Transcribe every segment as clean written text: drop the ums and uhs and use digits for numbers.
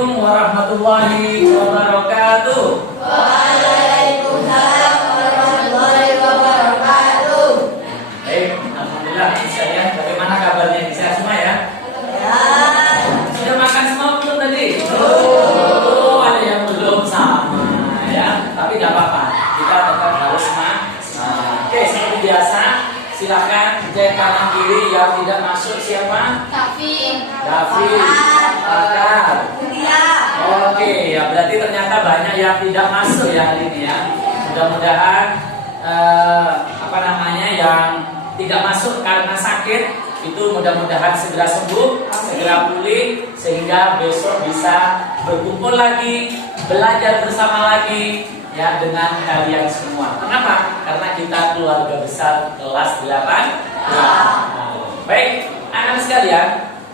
Assalamualaikum warahmatullahi wabarakatuh. Waalaikumsalam warahmatullahi wabarakatuh. Baik, alhamdulillah saya. Bagaimana kabarnya? Bisa semua ya? Ya. Sudah makan semua belum tadi? Oh, ada yang belum sama ya. Tapi tidak apa-apa. Kita tetap harus Oke, seperti biasa. Silakan cek kanan kiri yang tidak masuk siapa? Taufik. David. Pakar. Oke, ya berarti ternyata banyak yang tidak masuk ya hari ini ya. Mudah-mudahan yang tidak masuk karena sakit itu mudah-mudahan segera sembuh, segera pulih sehingga besok bisa berkumpul lagi, belajar bersama lagi ya dengan kalian semua. Kenapa? Karena kita keluarga besar kelas 8. Baik, anak sekalian,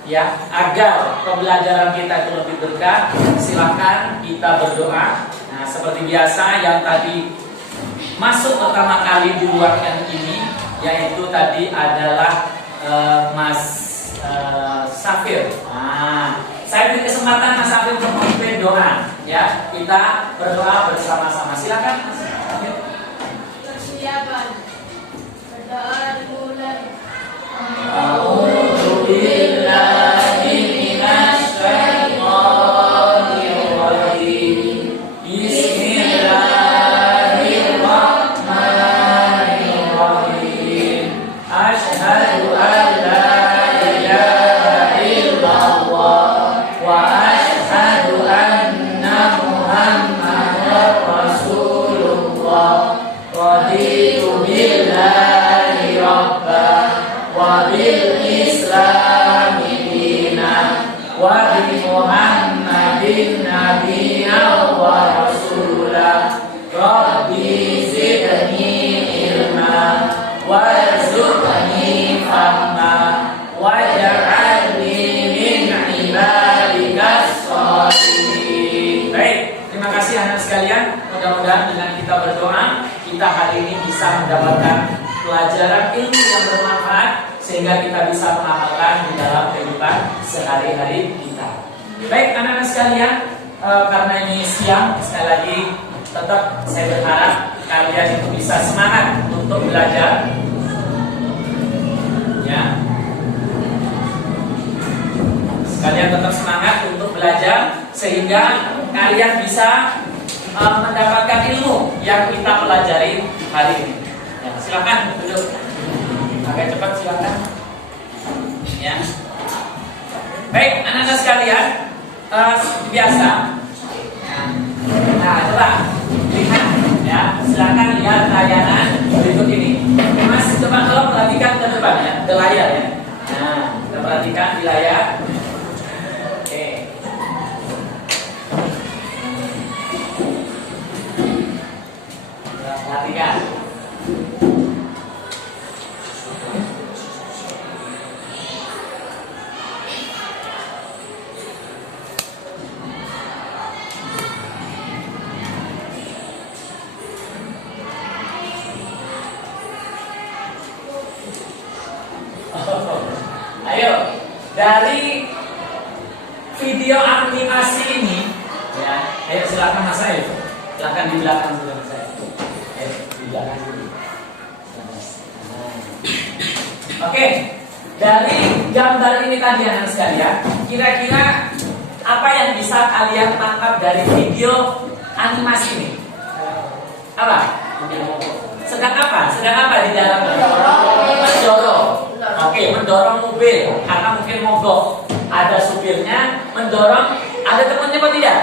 ya, agar pembelajaran kita itu lebih berkah, silakan kita berdoa. Nah, seperti biasa yang tadi masuk pertama kali di ruangan ini, yaitu tadi adalah Mas Safir. Nah, saya beri kesempatan Mas Safir untuk memimpin doa. Ya, kita berdoa bersama-sama. Silakan Mas Safir. Persiapan. Berdoa dimulai. Mudah-mudahan dengan kita berdoa, kita hari ini bisa mendapatkan pelajaran ilmu yang bermanfaat sehingga kita bisa mengamalkan di dalam kehidupan sehari-hari kita. Baik anak-anak sekalian, karena ini siang, sekali lagi tetap saya berharap kalian itu bisa semangat untuk belajar. Ya. Sekalian tetap semangat untuk belajar sehingga kalian bisa mendapatkan ilmu yang kita pelajari hari ini. Ya, silakan duduk. Agak cepat silakan. Ya. Baik, anak-anak sekalian, seperti biasa. Nah, coba lihat ya. Silakan lihat tayangan berikut ini. Mas, coba kalau perhatikan ke depan ya, ke layar ya. Nah, kita perhatikan di layar. Perhatikan. Ayo, dari video animasi ini ya, ayo silakan Mas Ayu. Silakan di belakang sudah saya. Oke, dari gambar ini tadi anak sekalian, kira-kira apa yang bisa kalian tangkap dari video animasi ini? Apa? Sedang apa di dalam? Mendorong. Oke, mendorong mobil karena mungkin mogok. Ada supirnya mendorong, ada temannya apa tidak?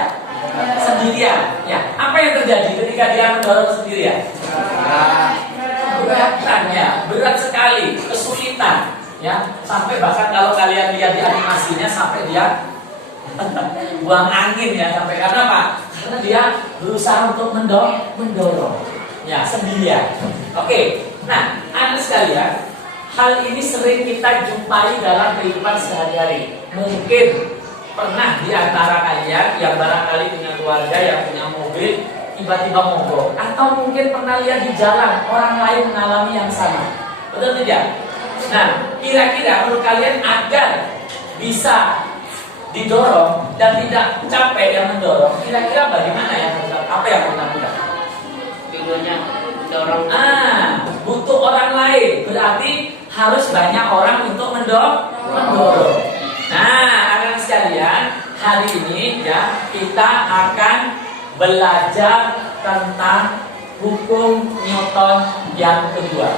Sendirian. Ya, apa yang terjadi ketika dia mendorong sendirian? Keberatan ya, berat sekali, kesulitan ya, sampai bahkan kalau kalian lihat di animasinya sampai dia buang angin ya, sampai karena apa? Karena dia berusaha untuk mendorong ya, sendirian. Oke, nah anak sekalian, hal ini sering kita jumpai dalam kehidupan sehari-hari. Mungkin pernah di antara kalian yang barangkali punya keluarga, yang punya mobil, tiba-tiba mogok, atau mungkin pernah lihat di jalan orang lain mengalami yang sama, betul tidak? Nah, kira-kira menurut kalian agar bisa didorong dan tidak capek yang mendorong, kira-kira bagaimana ya? Apa yang kita lakukan? Dulunya dorong. Butuh orang lain, berarti harus banyak orang untuk mendorong. Nah, anak sekalian, hari ini ya kita akan belajar tentang hukum Newton yang kedua.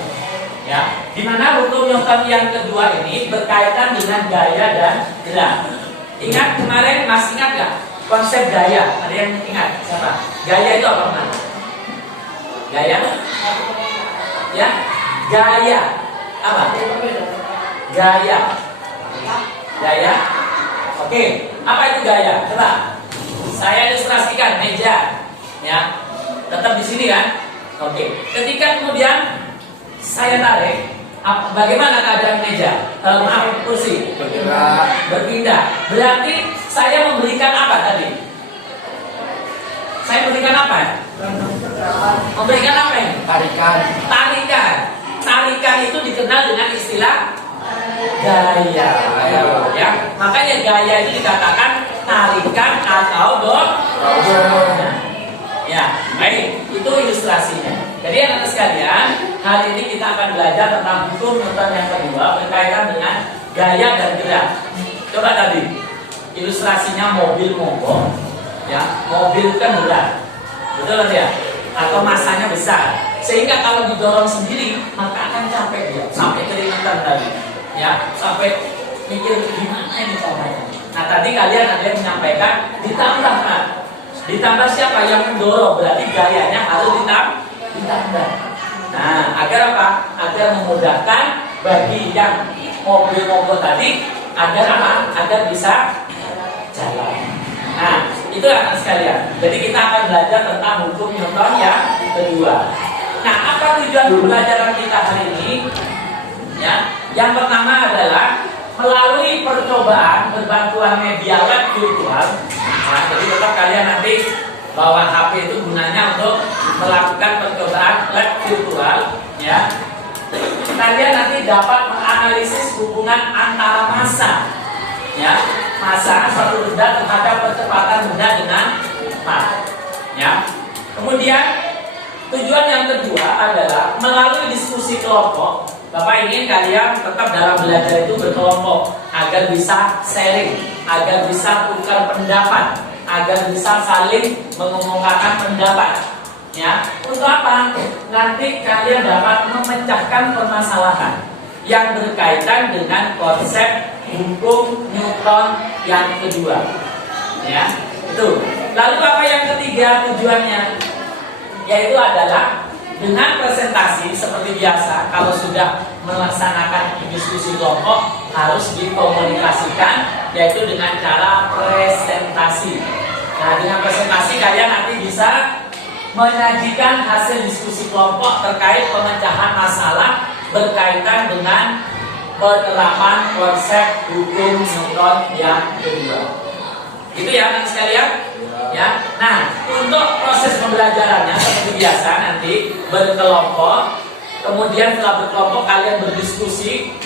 Ya, di mana hukum Newton yang kedua ini berkaitan dengan gaya dan gerak. Ingat kemarin, masih ingat nggak konsep gaya? Ada yang ingat? Siapa? Gaya itu apa? Gaya? Ya, gaya apa? Gaya. Gaya. Oke, apa itu gaya? Coba saya ilustrasikan meja. Ya, tetap di sini kan? Oke. Ketika kemudian saya tarik, bagaimana keadaan meja? Maaf, kursi berpindah. Berarti saya memberikan apa tadi? Saya memberikan apa? Memberikan apa ini? Tarikan. Tarikan itu dikenal dengan istilah gaya. Ya, makanya gaya itu dikatakan tarikan atau dorongan. Ya, baik. Itu ilustrasinya. Jadi anak sekalian, hari ini kita akan belajar tentang hukum Newton yang kedua berkaitan dengan gaya dan gerak. Coba tadi ilustrasinya mobil mogok, ya, mobil kan berat, betul kan ya? Atau masanya besar, sehingga kalau didorong sendiri maka akan capek dia, sampai keringetan tadi, ya, sampai mikir gimana ini caranya. Nah tadi kalian ada yang menyampaikan ditambahkan, ditambah siapa yang mendorong, berarti gayanya harus ditambah. Nah, agar apa? Agar memudahkan bagi yang mobil mogok tadi agar apa? Agar bisa jalan. Nah, itu anak sekalian. Jadi kita akan belajar tentang hukum Newton yang kedua. Nah, apa tujuan pembelajaran kita hari ini? Ya, yang pertama adalah melalui percobaan berbantuan media lab virtual. Nah, jadi tetap kalian nanti bawa HP itu gunanya untuk melakukan percobaan lab virtual, ya. Kalian nanti dapat menganalisis hubungan antara massa, ya, massa suatu benda terhadap percepatan benda dengan cepat, ya. Kemudian tujuan yang kedua adalah melalui diskusi kelompok. Bapak ingin kalian tetap dalam belajar itu berkelompok agar bisa sharing, agar bisa tukar pendapat, agar bisa saling mengemukakan pendapat. Ya, untuk apa? Nanti kalian dapat memecahkan permasalahan yang berkaitan dengan konsep hukum Newton yang kedua. Ya, itu. Lalu apa yang ketiga tujuannya? Yaitu adalah dengan presentasi seperti biasa. Kalau sudah melaksanakan diskusi kelompok harus dikomunikasikan, yaitu dengan cara presentasi. Nah, dengan presentasi kalian nanti bisa menyajikan hasil diskusi kelompok terkait pemecahan masalah berkaitan dengan penerapan konsep hukum Newton yang kedua. Itu ya anak sekalian. Ya. Nah, untuk proses pembelajarannya seperti biasa nanti berkelompok. Kemudian setelah berkelompok kalian berdiskusi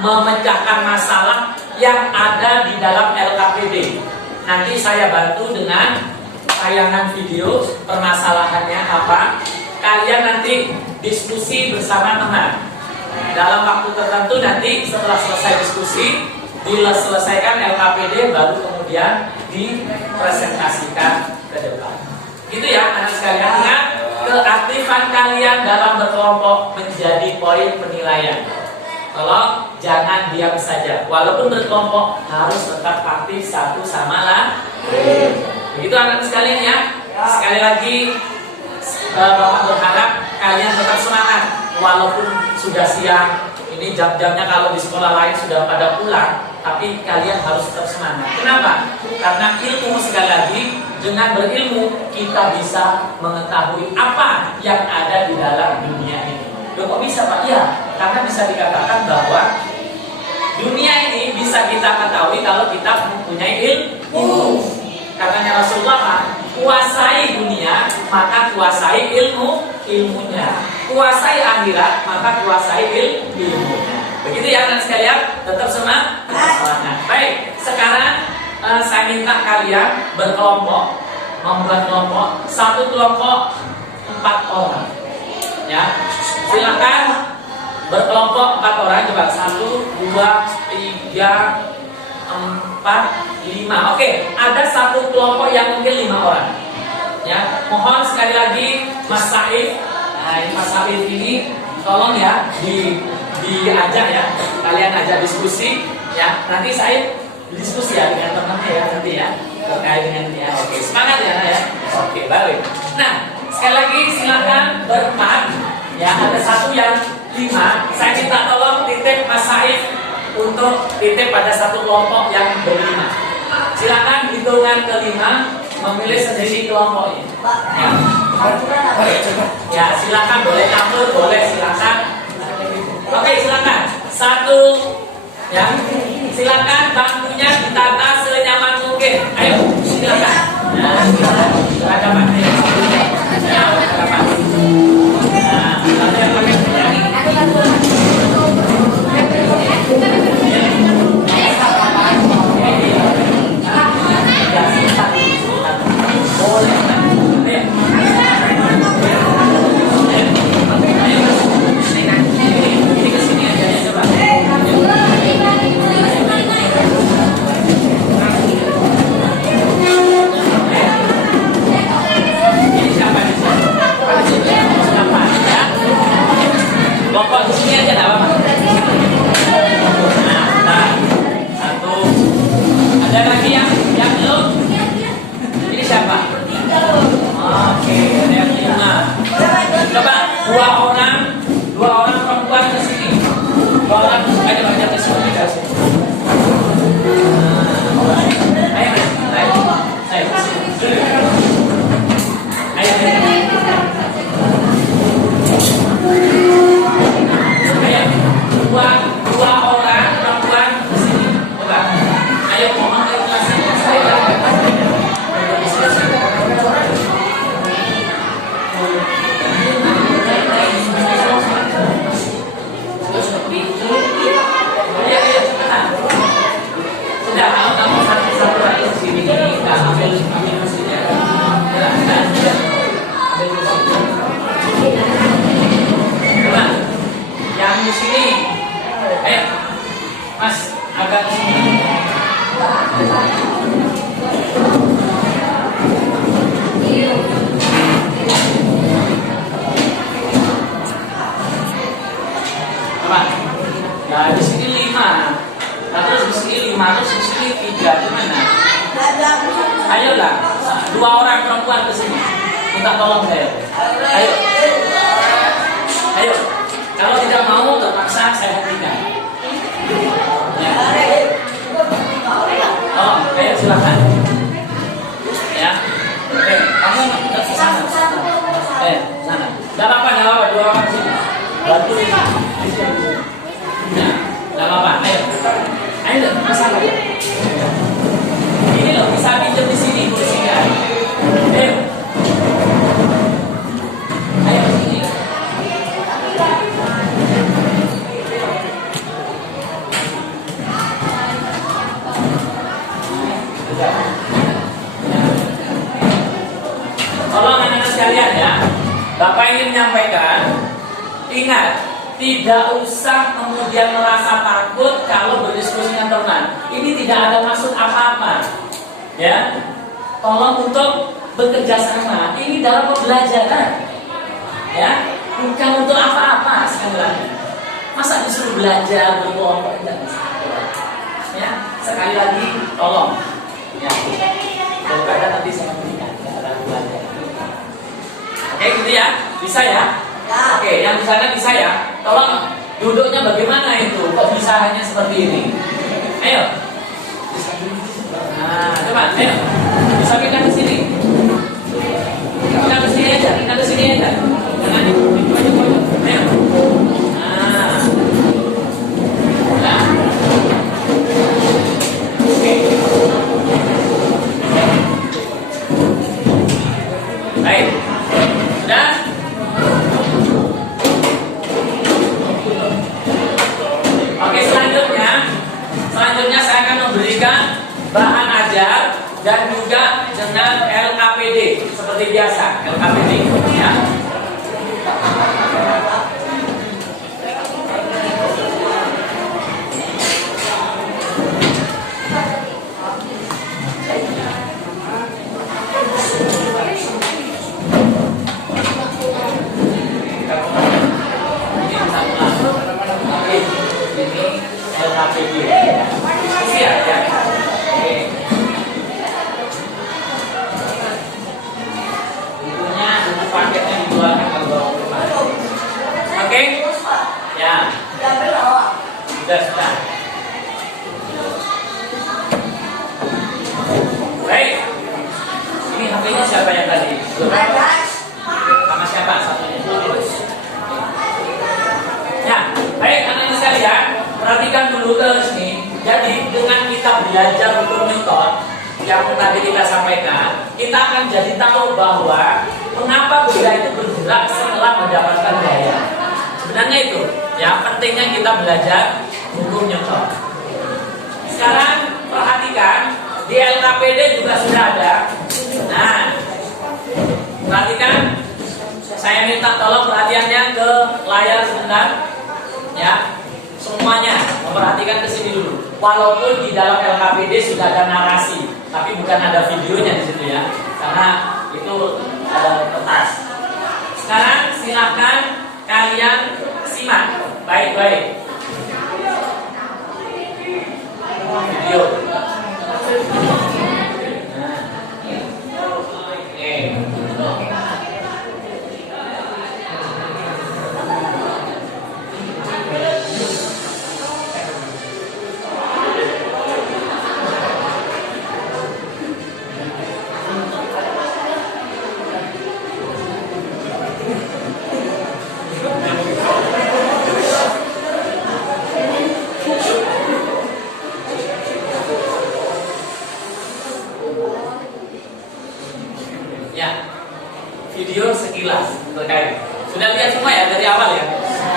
memecahkan masalah yang ada di dalam LKPD. Nanti saya bantu dengan tayangan video permasalahannya apa. Kalian nanti diskusi bersama teman. Dalam waktu tertentu nanti setelah selesai diskusi diselesaikan LKPD baru kemudian dipresentasikan ke depan. Gitu ya anak sekalian. Ingat, keaktifan kalian dalam berkelompok menjadi poin penilaian. Tolong jangan diam saja. Walaupun berkelompok harus tetap aktif satu sama lain. Begitu anak sekalian ya. Sekali lagi Bapak berharap kalian tetap semangat walaupun sudah siang. Ini jam-jamnya kalau di sekolah lain sudah pada pulang, tapi kalian harus tetap semangat. Kenapa? Karena ilmu, sekali lagi, dengan berilmu kita bisa mengetahui apa yang ada di dalam dunia ini. Loh, kok bisa Pak? Ya, karena bisa dikatakan bahwa dunia ini bisa kita ketahui kalau kita mempunyai ilmu. Katanya Rasulullah, kuasai dunia maka kuasai ilmunya. Kuasai akhirat maka kuasai ilmunya. Begitu ya anak sekalian, tetap semangat. Baik, sekarang saya minta kalian berkelompok, membuat kelompok. Satu kelompok 4 orang. Ya, silakan berkelompok 4 orang. Coba 1, 2, 3, 4, 5. Oke, ada satu kelompok yang mungkin 5 orang. Ya, mohon sekali lagi Mas Saif. Nah, ini Mas Saif ini tolong ya diajak ya. Kalian ajak diskusi ya. Nanti saya diskusi ya dengan teman-teman ya nanti ya. Terkait dengan ya. Oke, semangat ya, ya. Oke, baik. Nah, sekali lagi silakan berempat. Ya, ada satu yang 5. Saya minta tolong titip Mas Saif untuk titip pada satu kelompok yang ber-5. Silakan hitungan ke-5 memilih sendiri kelompoknya. Ya. Ya, silakan boleh campur, boleh silakan. Oke, silakan. 1 ya. Silakan bangkunya ditata senyaman mungkin. Ayo, silakan. Nah, silakan Pak. Ya, silakan Pak. Nah, kalian pakai penyanyi. Kelompok di sini aja enggak apa-apa. Nah, 1. Ada lagi yang belum? Ini siapa? Oke, ada yang 5. Coba 2 orang perempuan ke sini. 2 orang aja banyak ke sini. Ayo. Dua orang perempuan ke sini. Coba. Ayo mohon ikhlasnya saya. Sudah, kamu satu lagi di sini. Enggak ambil mesinnya. Coba. Yang di sini. Mas, agak sini. Apa? Nah, di sini 5. Terus di sini 5, terus di sini 3. Gimana? Ayolah, 2 orang perempuan ke sini. Minta tolong saya. Ayo. Ayo. Kalau tidak mau terpaksa saya hentikan. Ya. Oh, ayo silakan. Ya. Oke, kamu ke sana. Sana. Enggak apa-apa, 2 orang sini. Bantu. Nah, enggak apa-apa. Ayo, masalah. Ini loh bisa pinjam di sini kursinya. Ayo. Ayo sini. Tolong anak-anak sekalian ya, Bapak ingin menyampaikan, ingat, tidak usah kemudian merasa takut kalau berdiskusi dengan teman. Ini tidak ada maksud apa-apa, ya. Tolong untuk bekerja sama. Ini dalam pembelajaran, ya, bukan untuk apa-apa sekali lagi. Masa disuruh belajar berkelompok tidak bisa, ya. Sekali lagi, tolong, ya. Daripada nanti saya berikan, tidak ada belajar. Oke, gitu ya, bisa ya. Oke, yang di sana bisa ya. Tolong duduknya bagaimana itu? Kok bisa hanya seperti ini? Ayo. Nah, coba, ayo. Bisa pindah ke sini. Pindah ke sini aja, pindah ke sini aja. Jangan di pojok-pojok. Ayo. Nah. Nah. Oke. Baik. Sudah? Oke, selanjutnya saya akan memberikan bahan ajar dan juga dengan LKPD seperti biasa, LKPD ya. Ini LKPD. Diskusi ya. Oke. Buku paketnya dikeluarkan kalau oke? Ya. Sudah. Baik. Ini HP-nya siapa yang tadi? Sama siapa satunya? Ya, baik anak-anak sekalian, perhatikan dulu terus nih. Jadi dengan kita belajar hukum Newton yang tadi kita sampaikan, kita akan jadi tahu bahwa mengapa benda itu bergerak setelah mendapatkan gaya. Sebenarnya itu, ya pentingnya kita belajar hukum Newton. Sekarang perhatikan di LKPD juga sudah ada. Nah, perhatikan. Saya minta tolong perhatiannya ke layar sebentar, ya. Semuanya memperhatikan ke sini dulu. Walaupun di dalam LKPD sudah ada narasi, tapi bukan ada videonya di situ ya, karena itu ada kertas. Sekarang silakan kalian simak baik-baik video. Ya, video sekilas terkait. Sudah lihat semua ya dari awal ya.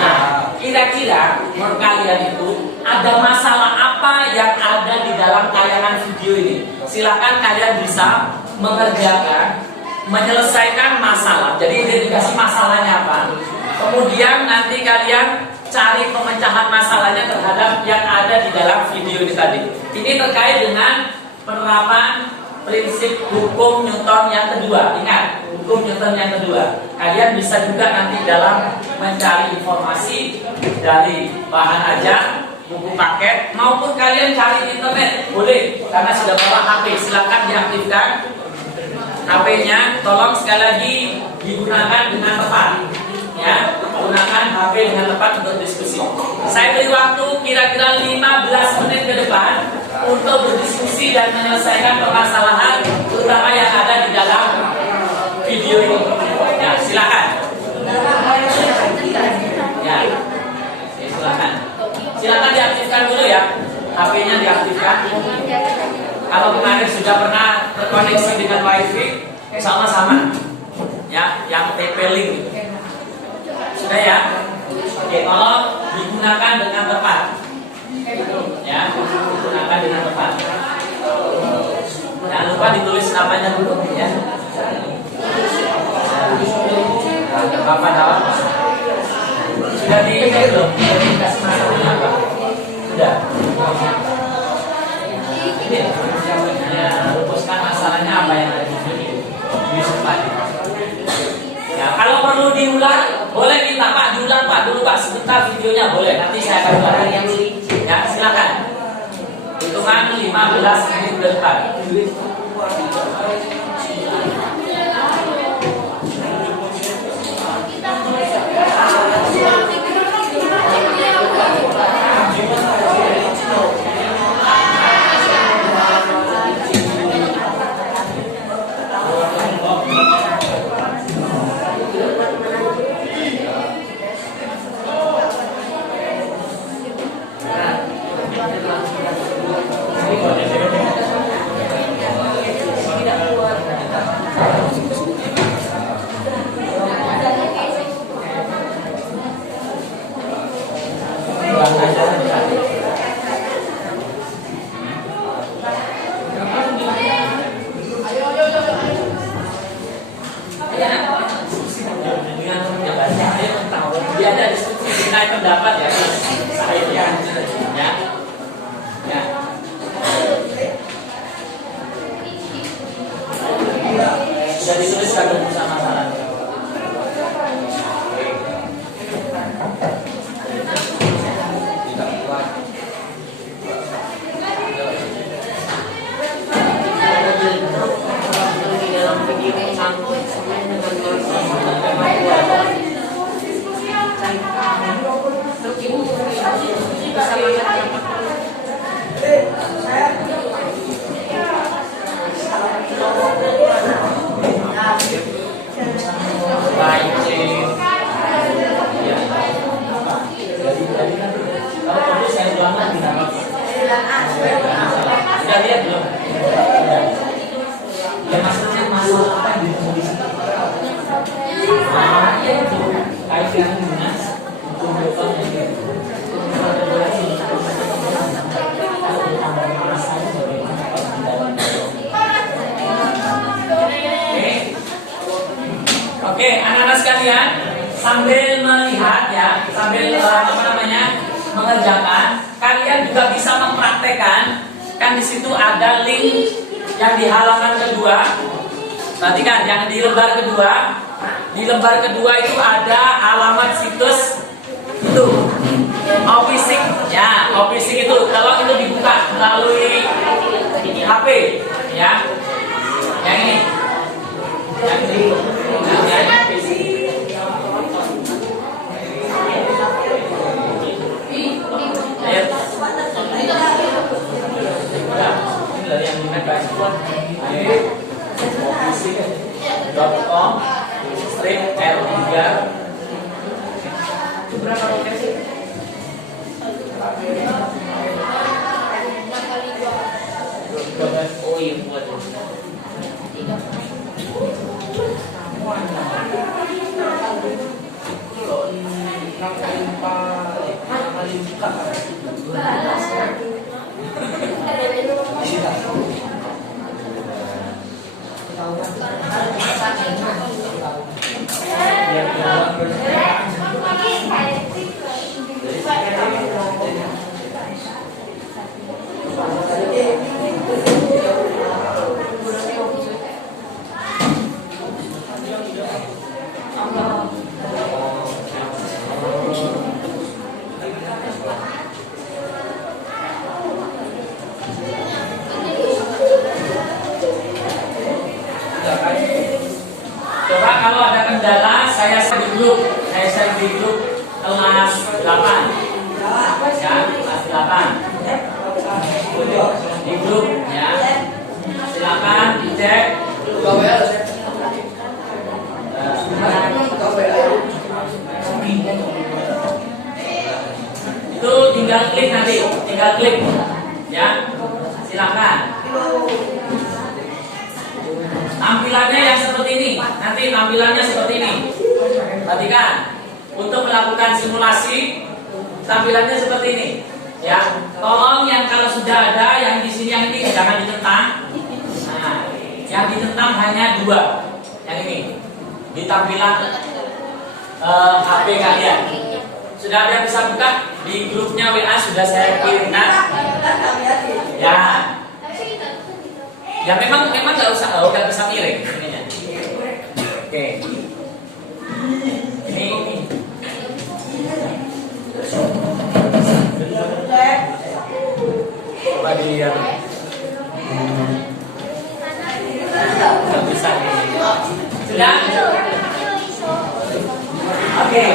Nah, kira-kira menurut kalian itu ada masalah apa yang ada di dalam tayangan video ini? Silahkan kalian bisa mengerjakan, menyelesaikan masalah. Jadi identifikasi masalahnya apa? Kemudian nanti kalian cari pemecahan masalahnya terhadap yang ada di dalam video ini tadi. Ini terkait dengan penerapan prinsip hukum Newton yang kedua. Ingat, hukum Newton yang kedua. Kalian bisa juga nanti dalam mencari informasi dari bahan ajar, buku paket, maupun kalian cari di internet. Boleh, karena sudah bawa HP. Silakan diaktifkan HP-nya. Tolong sekali lagi digunakan dengan tepat. Ya, gunakan HP dengan tepat untuk diskusi. Saya beri waktu kira-kira 15 menit ke depan untuk berdiskusi dan menyelesaikan permasalahan terutama yang ada di dalam video ini. Ya, silakan. Ya, silakan. Silakan diaktifkan dulu ya. HP-nya diaktifkan. Kalau kemarin sudah pernah terkoneksi dengan WiFi, sama-sama. Ya, yang TP-Link. Sudah ya? Oke, tolong digunakan dengan tepat. Ya, digunakan dengan tepat. Jangan lupa ditulis namanya dulu ya. Bapak dalam. Sudah belum? Sudah dikasih masalahnya apa? Sudah. Ini ya, rumuskan masalahnya apa yang ada di sini. Yusuf tadi. Ya, kalau perlu diulang, boleh kita Pak, diulang Pak dulu Pak sebentar videonya boleh. Nanti saya akan ulang. Ya, silakan. Hitungan 15 menit ke depan. Sudah lihat belum? Sudah. Ya maksudnya masalah apa yang ditemu di situ? Ya itu kaitan dengan tuntutan yang Oke, anak-anak sekalian, sambil melihat ya, sambil mengerjakan, kalian juga bisa mempraktekkan. Kan di situ ada link yang di halaman kedua. Perhatikan, yang di lembar kedua. Di lembar kedua itu ada alamat situs itu. Ofisik, ya, Ofisik itu kalau itu dibuka melalui HP, ya, yang ini. Yang ini. Ofisik.com /R3 itu berapa lokasi? Oh iya buat. Coba kalau ada kendala, saya share di grup kelas 8. Ya, kelas 8. Di grup ya. Silakan dicek. Itu tinggal klik nanti, tinggal klik. Ya. Silakan. Tampilannya yang seperti ini. Nanti tampilannya seperti ini. Perhatikan. Untuk melakukan simulasi, tampilannya seperti ini. Ya, tolong yang kalau sudah ada yang di sini yang ini jangan ditentang. Nah, yang ditentang hanya 2. Yang ini di tampilan HP kalian. Sudah ada yang bisa buka di grupnya WA sudah saya kirimkan. Ya. Ya memang nggak usah, nggak bisa miring ininya. Oke. Ini. Coba dilihat. Nggak bisa. Sudah. Oke.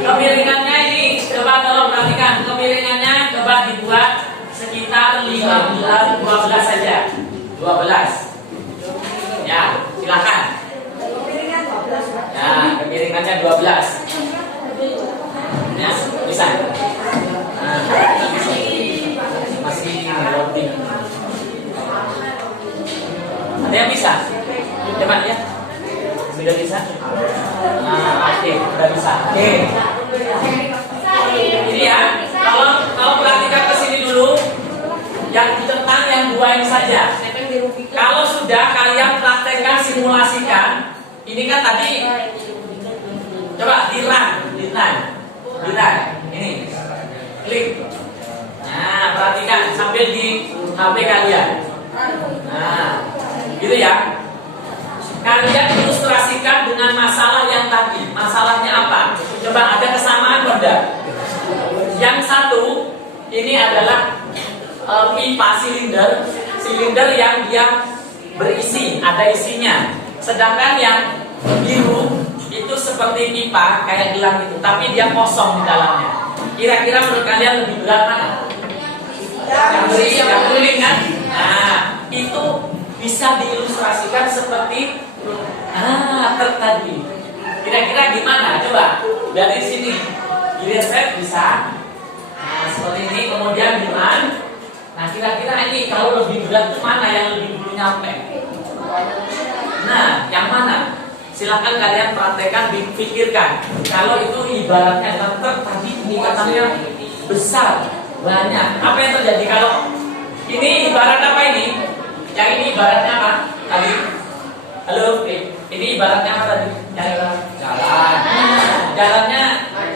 Kemiringannya ini coba tolong perhatikan. Kemiringannya coba dibuat sekitar 12 saja. 12. Ya, silakan. Ya, kemiringannya 12. Ya, bisa. Nah, masih loading. Ada yang bisa? Coba ya. Sudah bisa? Nah, oke, sudah bisa. Oke. Ini ya. Kalau perhatikan ke sini dulu. Yang ditentang yang 2 ini saja. Kalau sudah kalian praktekkan, simulasikan, ini kan tadi coba di run, ini klik. Nah, perhatikan sambil di HP kalian. Nah, gitu ya. Kalian ilustrasikan dengan masalah yang tadi. Masalahnya apa? Coba ada kesamaan enggak? Yang satu ini adalah pipa silinder yang dia berisi, ada isinya. Sedangkan yang biru itu seperti pipa kayak gelang itu, tapi dia kosong di dalamnya. Kira-kira menurut kalian lebih berat mana? Yang berisi, yang kuning kan? Nah, itu bisa diilustrasikan seperti truk tadi. Kira-kira gimana? Coba dari sini, dilihat bisa. Nah, seperti ini, kemudian gimana? kalau lebih berat itu mana yang lebih dulu nyampe? Nah, yang mana? Silakan kalian praktekkan, dipikirkan. Kalau itu ibaratnya truk tadi muatannya besar, banyak. Apa yang terjadi kalau ini ibarat apa ini? Yang ini ibaratnya apa? Tadi? Halo, ini ibaratnya apa tadi? Jalan. Jalannya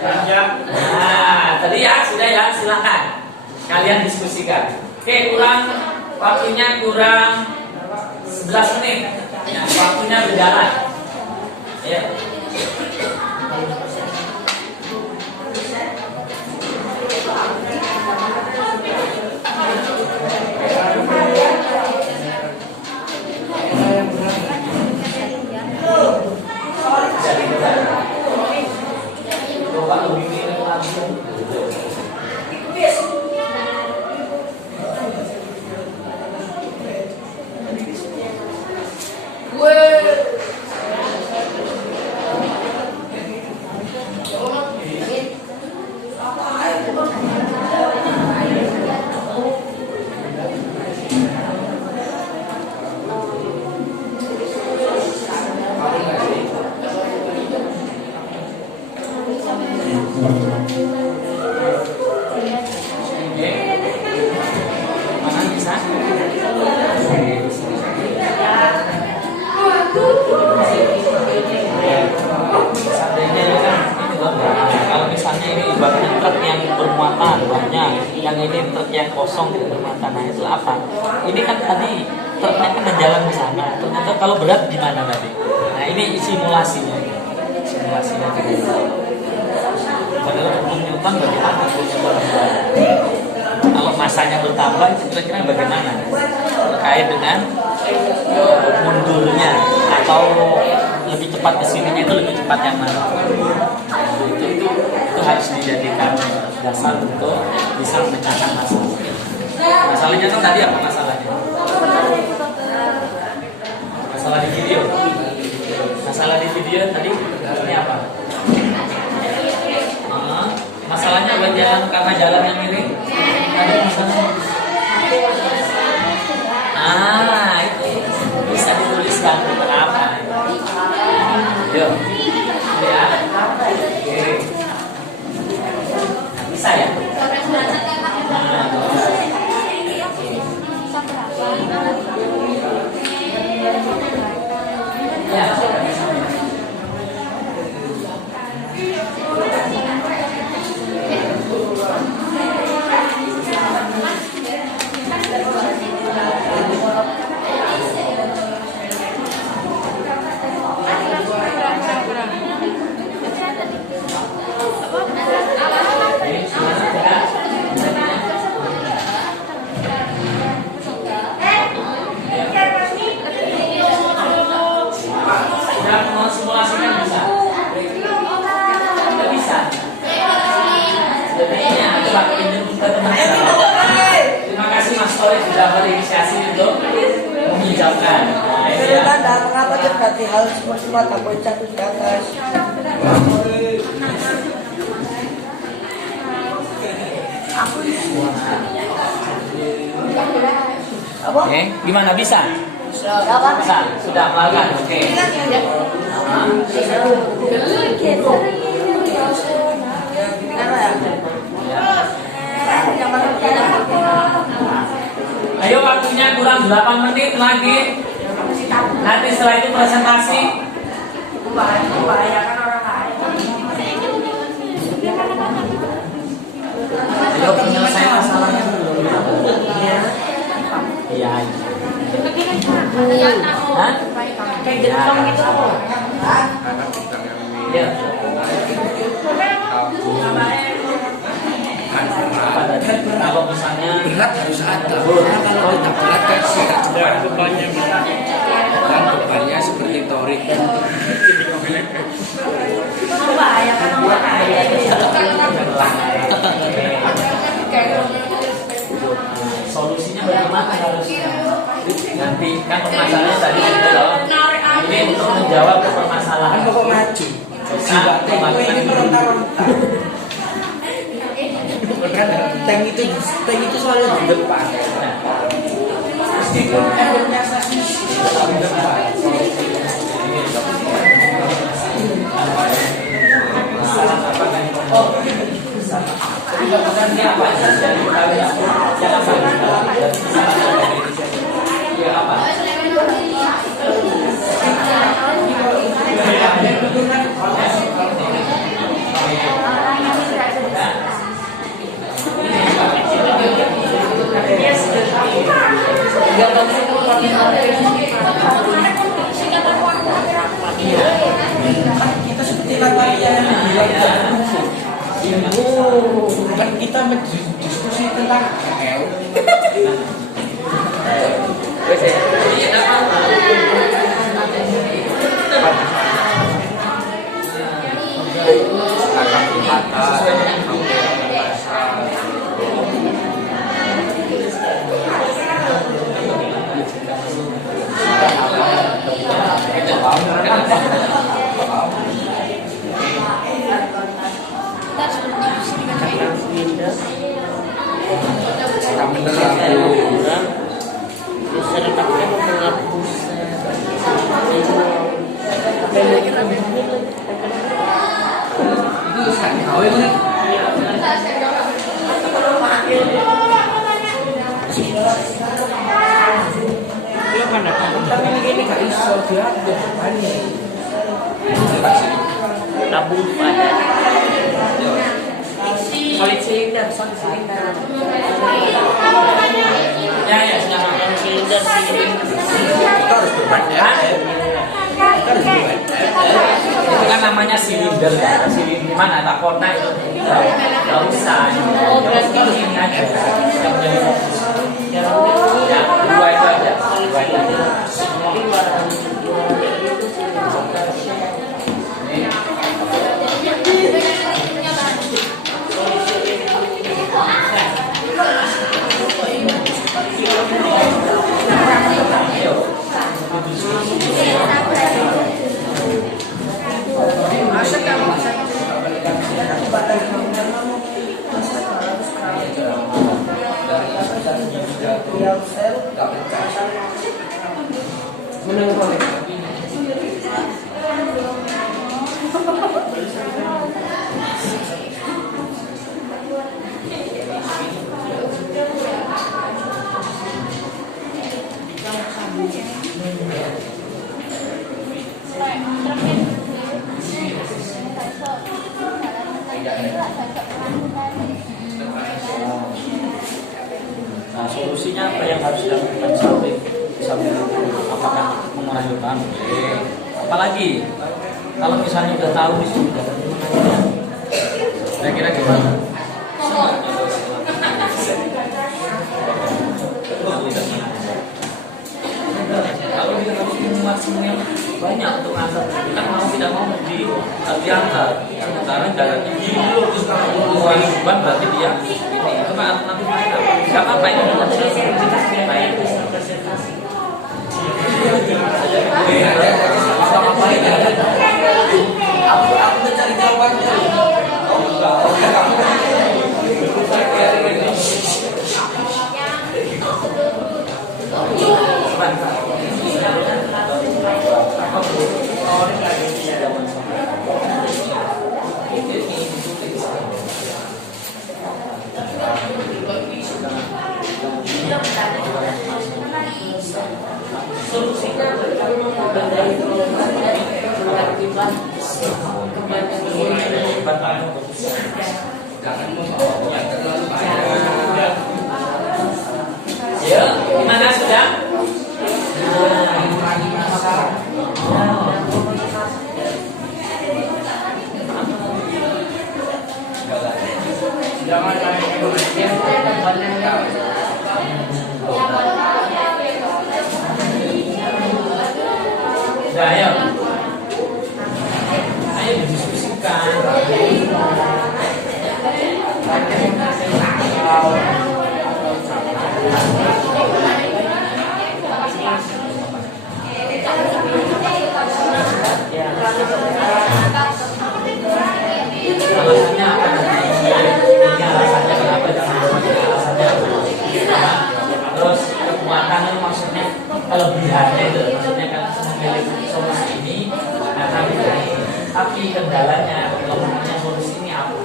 panjang. Nah, tadi ya sudah ya, silakan kalian diskusikan. Oke, waktunya kurang 11 menit. Ya, waktunya berjalan. Ya. Coba lebih mirip langsung. Mana bisa? Kalau misalnya ini ibaratnya truk yang bermuatan banyak, yang ini truk yang kosong tidak bermuatan, nah itu apa? Ini kan tadi truknya kan jalan ke sana, ternyata kalau berat gimana tadi? Nah ini simulasinya, padahal hukum Newton bagaimana hukumnya berubah? Kalau masanya bertambah itu kira-kira bagaimana? Terkait dengan mundurnya atau lebih cepat kesininya itu lebih cepat yang mana? Itu harus dijadikan dasar untuk bisa memecahkan masalah. Masalahnya kan tadi apa masalahnya? Masalah di video. Masalah di video tadi ini apa? Masalahnya buat jalan karena jalan yang miring. Itu bisa dituliskan kenapa? Yuk, ya. Oke. Bisa ya? Ya. Mau simulasikan bisa? Tidak bisa. Jadinya coba pinjam ke teman-teman. Terima kasih Mas Torik sudah berinisiasi untuk meminjamkan. Mengapa terjadi hal seperti mata poin jatuh di atas? Oke, gimana bisa? Bisa, sudah melakukan. Oke. Ayo waktunya kurang 8 menit lagi. Nanti setelah itu presentasi. Ayo penyelesaian masalahnya dulu. Iya. Hah? Kayak gentong gitu. Ya. Kalau misalnya berat harus ada, karena kalau kita berat kan tidak jelas bebannya, dan bebannya seperti torik. Membahayakan orang lain. Solusinya bagaimana harusnya? Nanti kan permasalahannya tadi adalah ini untuk menjawab permasalahan. Kok maju? Tank itu soalnya di depan. meskipun efeknya sakit. Kita seperti latihan yang dibilang kan kita berdiskusi tentang KL. Tapi ini gak iso diatur Tabung pada Solid silinder. Ya, sudah. silinder kita harus berpandai. Itu kan namanya silinder ya. Silinder mana? Tak kota itu. Gak usah. Oh, berarti ini aja. Yang jadi fokus. Ya, dua itu aja. Dua itu aja. Nah, solusinya apa yang harus dilakukan sampai apakah mengurangi beban? Apalagi kalau misalnya udah tahu di sini, kira-kira gimana? Kalau kita harus maksimum banyak untuk ngangkat, kita mau tidak mau diangkat. Sementara jalannya gini dulu terus mengurangi beban berarti dia ini itu kan alternatif lain. Gak apa-apa ini kita Aku mencari jawabannya. Jangan membawa yang terlalu banyak. Ya, gimana sudah? Mengurangi masalah. Jangan Udah, ayo. Ayo didiskusikan. Alasannya apa? Ini alasannya kenapa jangan alasannya apa? Terus kekuatannya maksudnya kelebihannya itu, maksudnya kan memilih solusi ini karena baik, tapi kendalanya, kelemahannya solusi ini apa?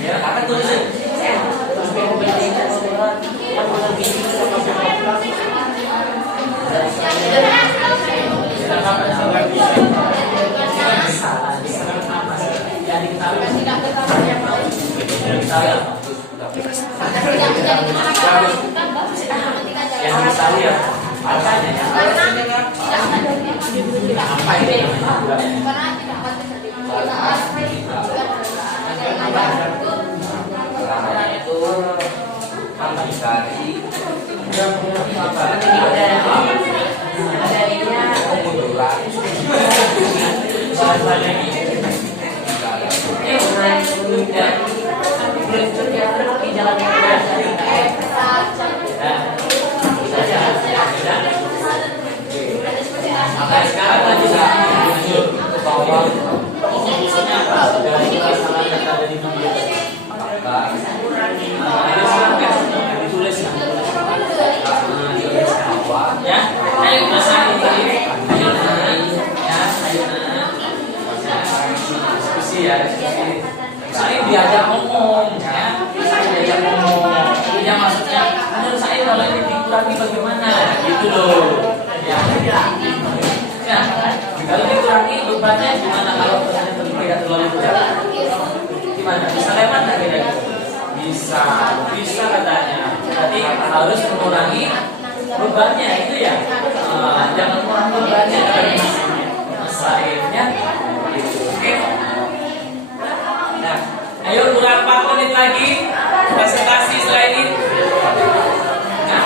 Ya, akan tulisin. Yang dicari ya, makanya apa ini? Itu apa dicari? Sekarang lanjut ke bawah. Solusinya apa? Dari masalah yang ada di dunia. Maka ditulis ya. Ayo masalah ini. Ayo ya, ayo diskusi ya, diskusi. Saya diajak ngomong ya, saya diajak ngomong. Jadi maksudnya, menurut saya kalau ini dikurangi bagaimana? Gitu loh. Ya, ya. Kalau dikurangi bebannya gimana kalau ternyata tidak terlalu berat? Gimana? Bisa lewat nggak kira-kira? Bisa katanya. Jadi harus mengurangi bebannya itu ya. Jangan mengurangi bebannya dari masalahnya. Oke. Nah, ayo kurang 4 menit lagi presentasi setelah ini. Nah.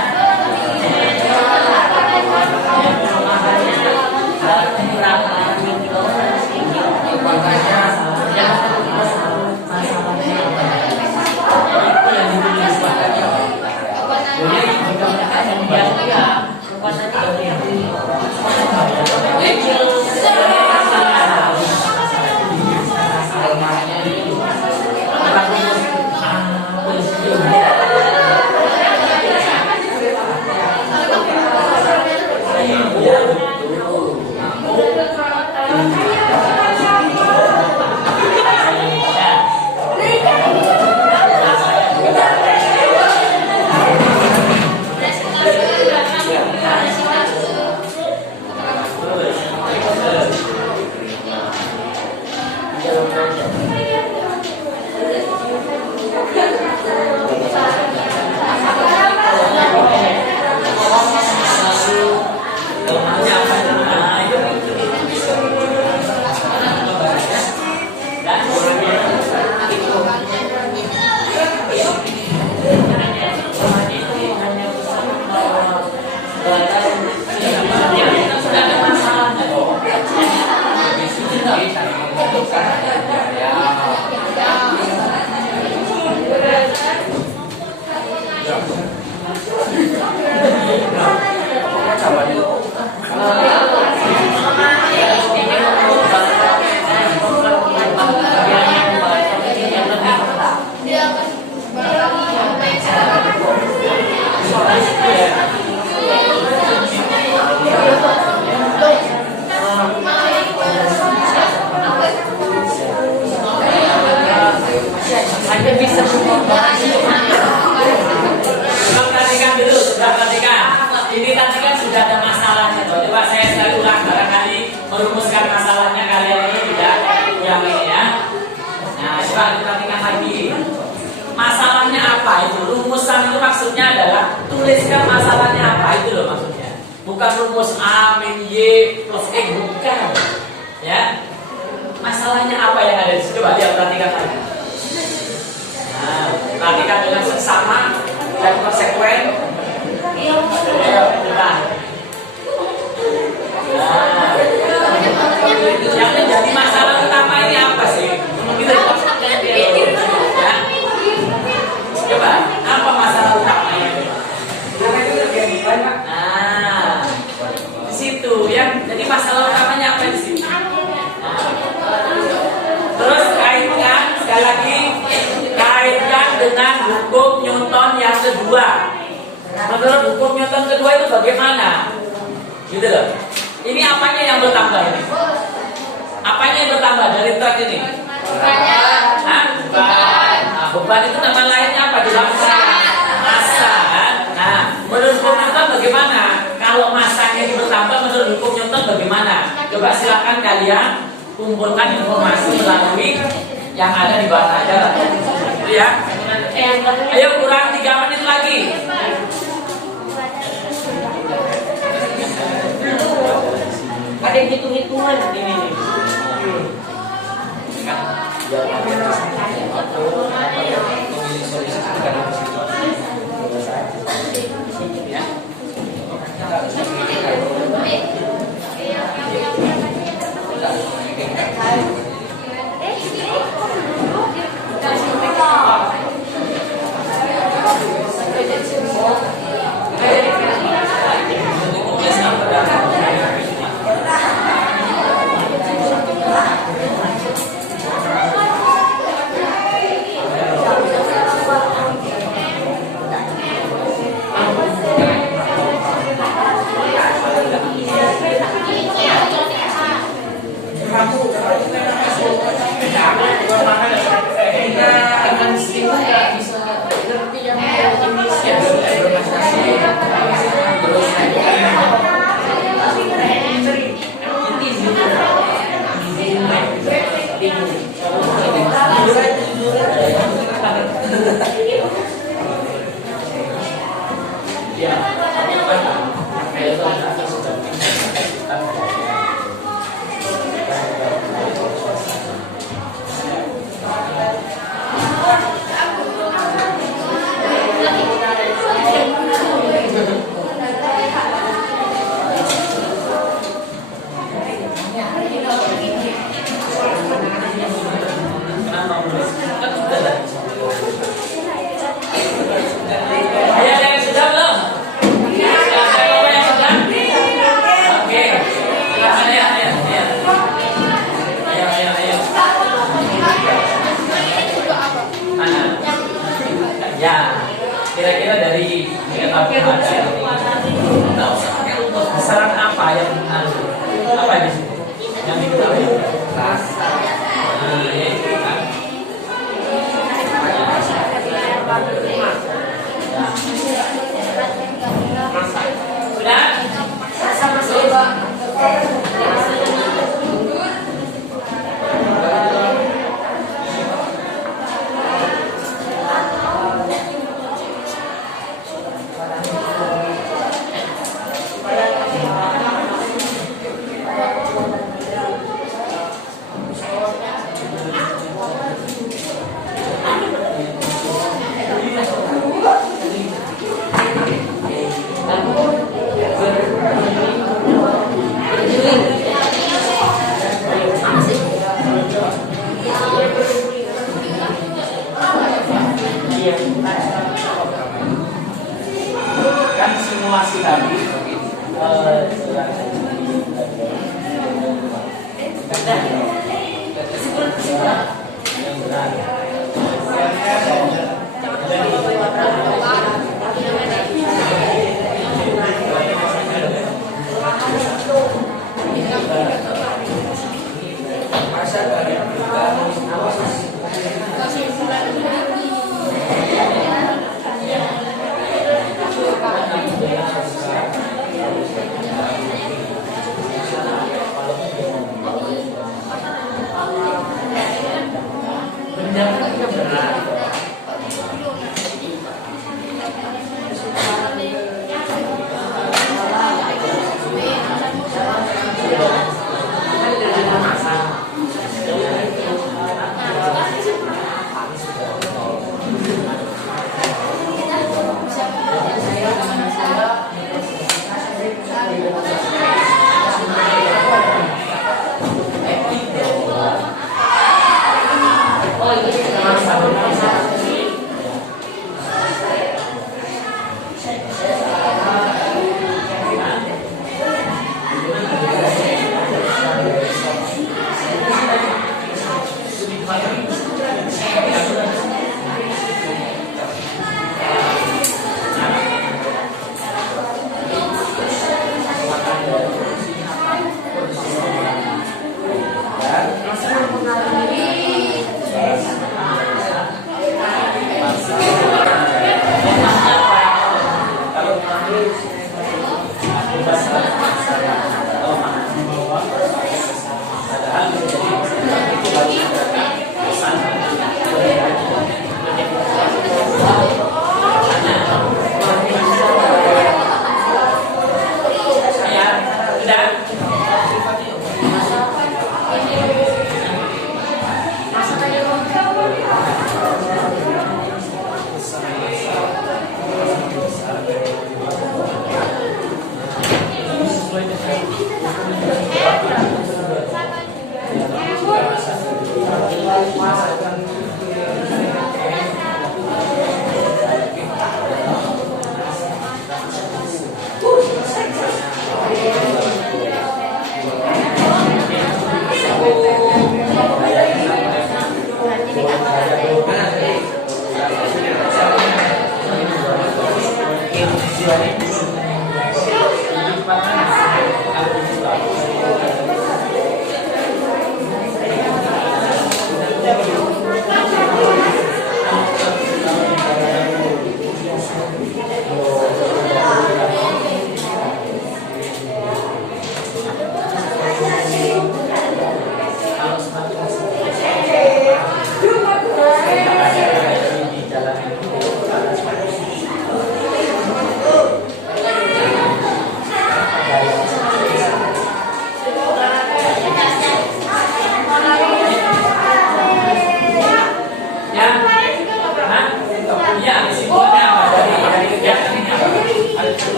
Perhatikan dulu, perhatikan. Ini tadi kan sudah ada masalahnya tuh. Coba saya sekali ulang barangkali merumuskan masalahnya kalian ini tidak yang ini ya. Nah, coba perhatikan lagi. Masalahnya apa itu? Rumusan itu maksudnya adalah tuliskan masalahnya apa itu loh maksudnya. Bukan rumus A min Y plus X, bukan. Ya. Masalahnya apa yang ada di situ? Coba lihat, perhatikan lagi. Nah, perhatikan dengan seksama dan konsekuen. Ayo, coba. Nah, yang menjadi masalah utama ini apa sih? Gitu. Ya. Coba, apa masalah utamanya? Nah, di situ ya. Jadi masalah utamanya apa di situ? Terus kaitkan sekali lagi, kaitkan dengan hukum Newton kedua. Menurut hukum Newton kedua itu bagaimana? Gitu loh. Ini apanya yang bertambah ini? Apanya yang bertambah dari truk ini? Hah? Nah, beban itu nama lainnya apa di dalam massa kan? Nah, menurut hukum Newton bagaimana? Kalau massanya ini bertambah menurut hukum Newton bagaimana? Coba silakan kalian kumpulkan informasi melalui yang ada di bawah aja. Itu ya. Ayo kurang 3 menit lagi. Ada hitung-hitungan ini. Kira-kira dari apa besaran apa yang apa di sini yang diketahui?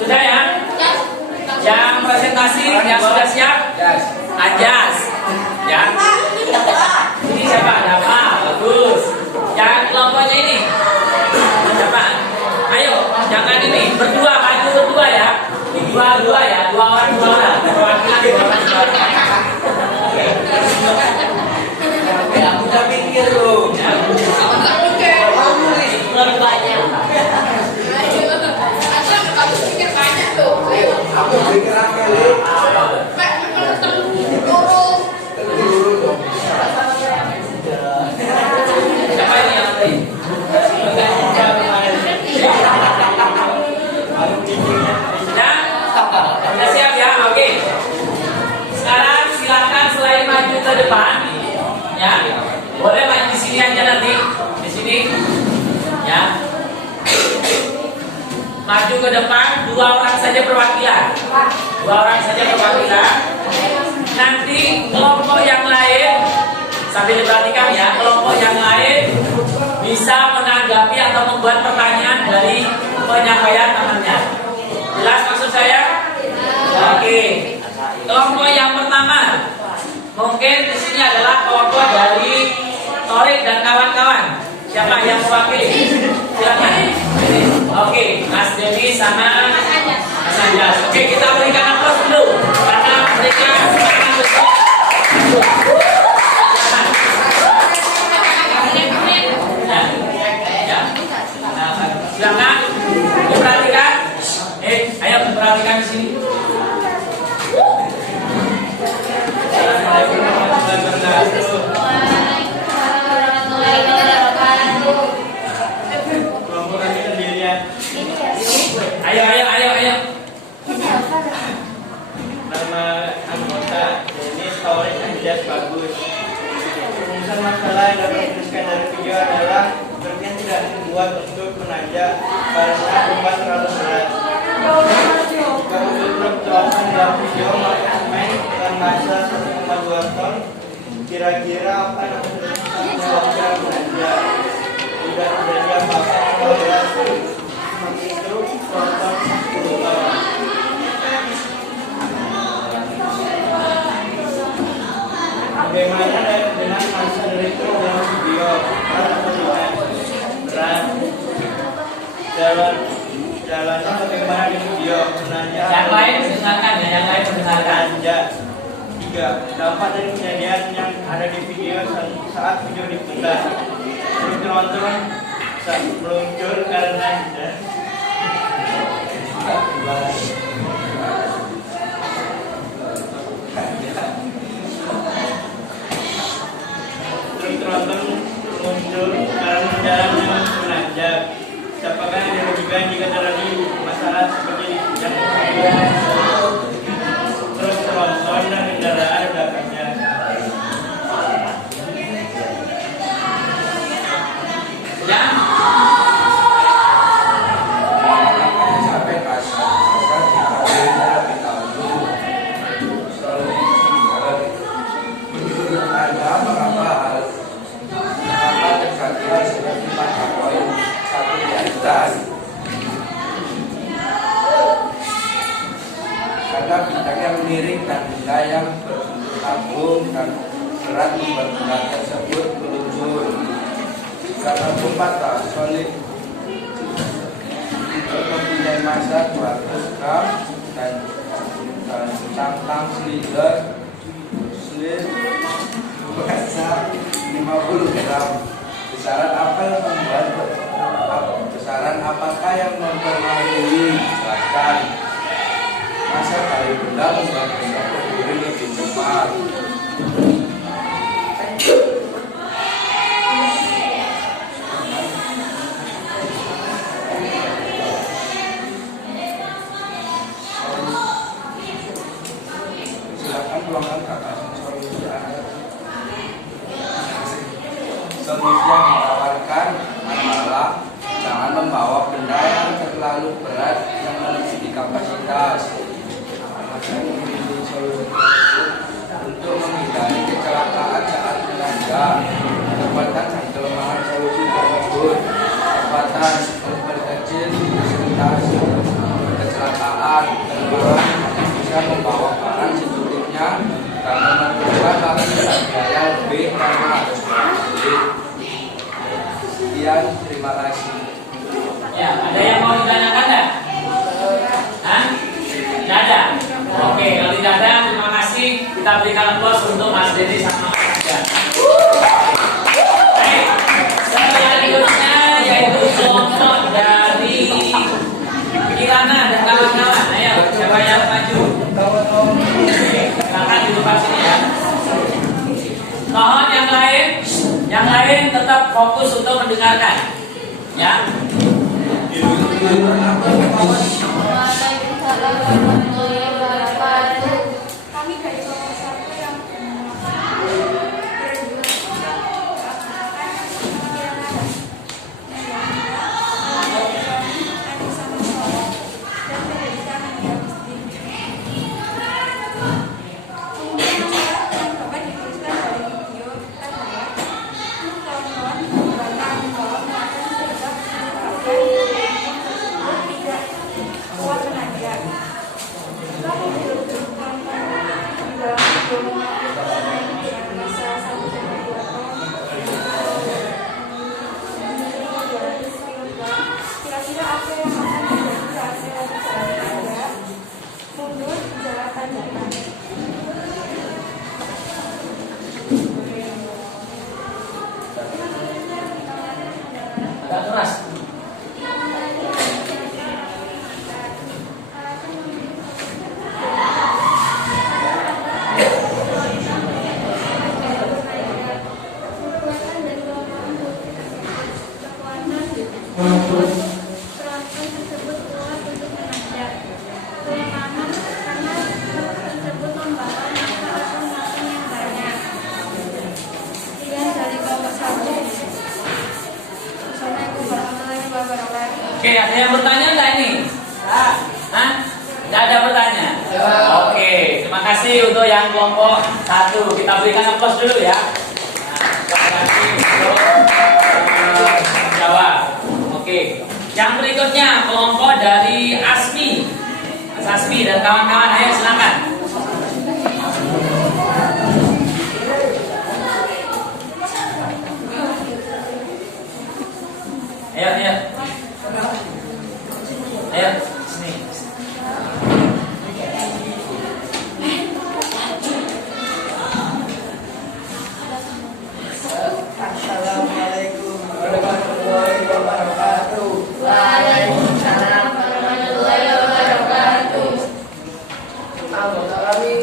Sudah ya? Yang presentasi yang sudah siap? Ajas. Ya. Ini siapa? Dapa. Bagus. Yang kelompoknya ini? Siapa? Ayo, jangan ini. Berdua, maju berdua ya. Dua ya. Dua orang. Perwakilan dua orang. Aku udah mikir loh. Aku pikir apa nih? Siapa ini yang tadi? Sudah siap ya? Oke. Sekarang silakan selain maju ke depan, ya, boleh maju di sini aja nanti, di sini, ya. Maju ke depan, 2 orang saja perwakilan. 2 orang saja perwakilan. Nanti kelompok yang lain, sambil diperhatikan ya, kelompok yang lain bisa menanggapi atau membuat pertanyaan dari penyampaian temannya. Jelas maksud saya? Oke. Kelompok yang pertama, mungkin di sini adalah kelompok dari Torik dan kawan-kawan. Siapa yang mewakili? Silakan. Oke, Mas Dewi sama Mas Anjas. Oke, kita berikan aplaus dulu karena mereka semangat betul. Ya. Silakan diperhatikan. Ayo perhatikan di sini. Assalamualaikum warahmatullahi wabarakatuh. Ayo. Nama anggota ini Torik Anjas Bagus. Rumusan masalah yang dapat dituliskan dari video adalah berarti tidak dibuat untuk menanjak karena beban terlalu berat. Jika untuk tuasan dalam video main dengan massa 1,2 ton, kira-kira apa yang menyebabkan menanjak? Tidak terjadi apa-apa kalau berat itu tonton 10 ton. Bagaimana dengan masa dari itu dalam video berat jalannya bagaimana di video menanjak Yang lain mendengarkan ya, yang lain mendengarkan. menanjak 3 dampak dari kejadian yang ada di video saat video diputar penonton saat meluncur karena penonton muncul karena jalan yang menanjak. Siapakah yang dirugikan jika terjadi masalah seperti yang terus penonton dan kendaraan belakangnya? Ya. Sampai kasar ada beberapa hal mengapa terjadi seperti pada poin 1 di atas. Karena bintang yang miring dan benda yang bertabung dan berat membuat benda tersebut meluncur. Karena pepatah solid mempunyai massa 200 gram dan cangkang silinder puasa 50 gram. Besaran apa yang membuat besaran apakah yang mempengaruhi? Silakan. Masa kali benda membuat benda berdiri lebih cepat. Silakan tuangkan kakak solusi yang ditawarkan adalah jangan membawa benda yang terlalu berat yang melebihi kapasitas. Solusi untuk menghindari kecelakaan saat menanjak. Kekuatan dan kelemahan solusi tersebut. Kekuatan memperkecil persentase kecelakaan. Kelemahan bisa membawa barang secukupnya dan memerlukan biaya lebih karena harus berbalik. Sekian, terima kasih. Ya, ada yang mau ditanyakan nggak? Hah? Tidak ada? Oke, kalau tidak ada, terima kasih. Kita berikan aplaus untuk Mas Dedi sama Mas Anja. Baik, selanjutnya yaitu kelompok dari Kirana dan kawan-kawan. Ayo, siapa yang maju? Silakan di depan sini ya. Mohon yang lain tetap fokus untuk mendengarkan. Ya. Waalaikumsalam warahmatullahi wabarakatuh. Kami dari kelompok 1 yang kira-kira apa yang akan menjadi hasil dari Anda mundur jalan tanjakan? Agak keras. Peralatan tersebut kuat untuk menanjak. Kelemahan karena peralatan tersebut membawa massa atau muatan yang banyak. Sekian dari kelompok 1. Assalamualaikum warahmatullahi wabarakatuh. Oke, ada yang bertanya nggak ini? Hah? Nggak ada bertanya? Oke, terima kasih untuk yang kelompok 1. Kita berikan aplaus dulu ya. Terima kasih untuk menjawab. Oke, yang berikutnya kelompok dari Asmi, Mas Asmi dan kawan-kawan, ayo silakan. Ayo, sini. Assalamualaikum warahmatullahi wabarakatuh. Waalaikumsalam warahmatullahi wabarakatuh. Anggota kami,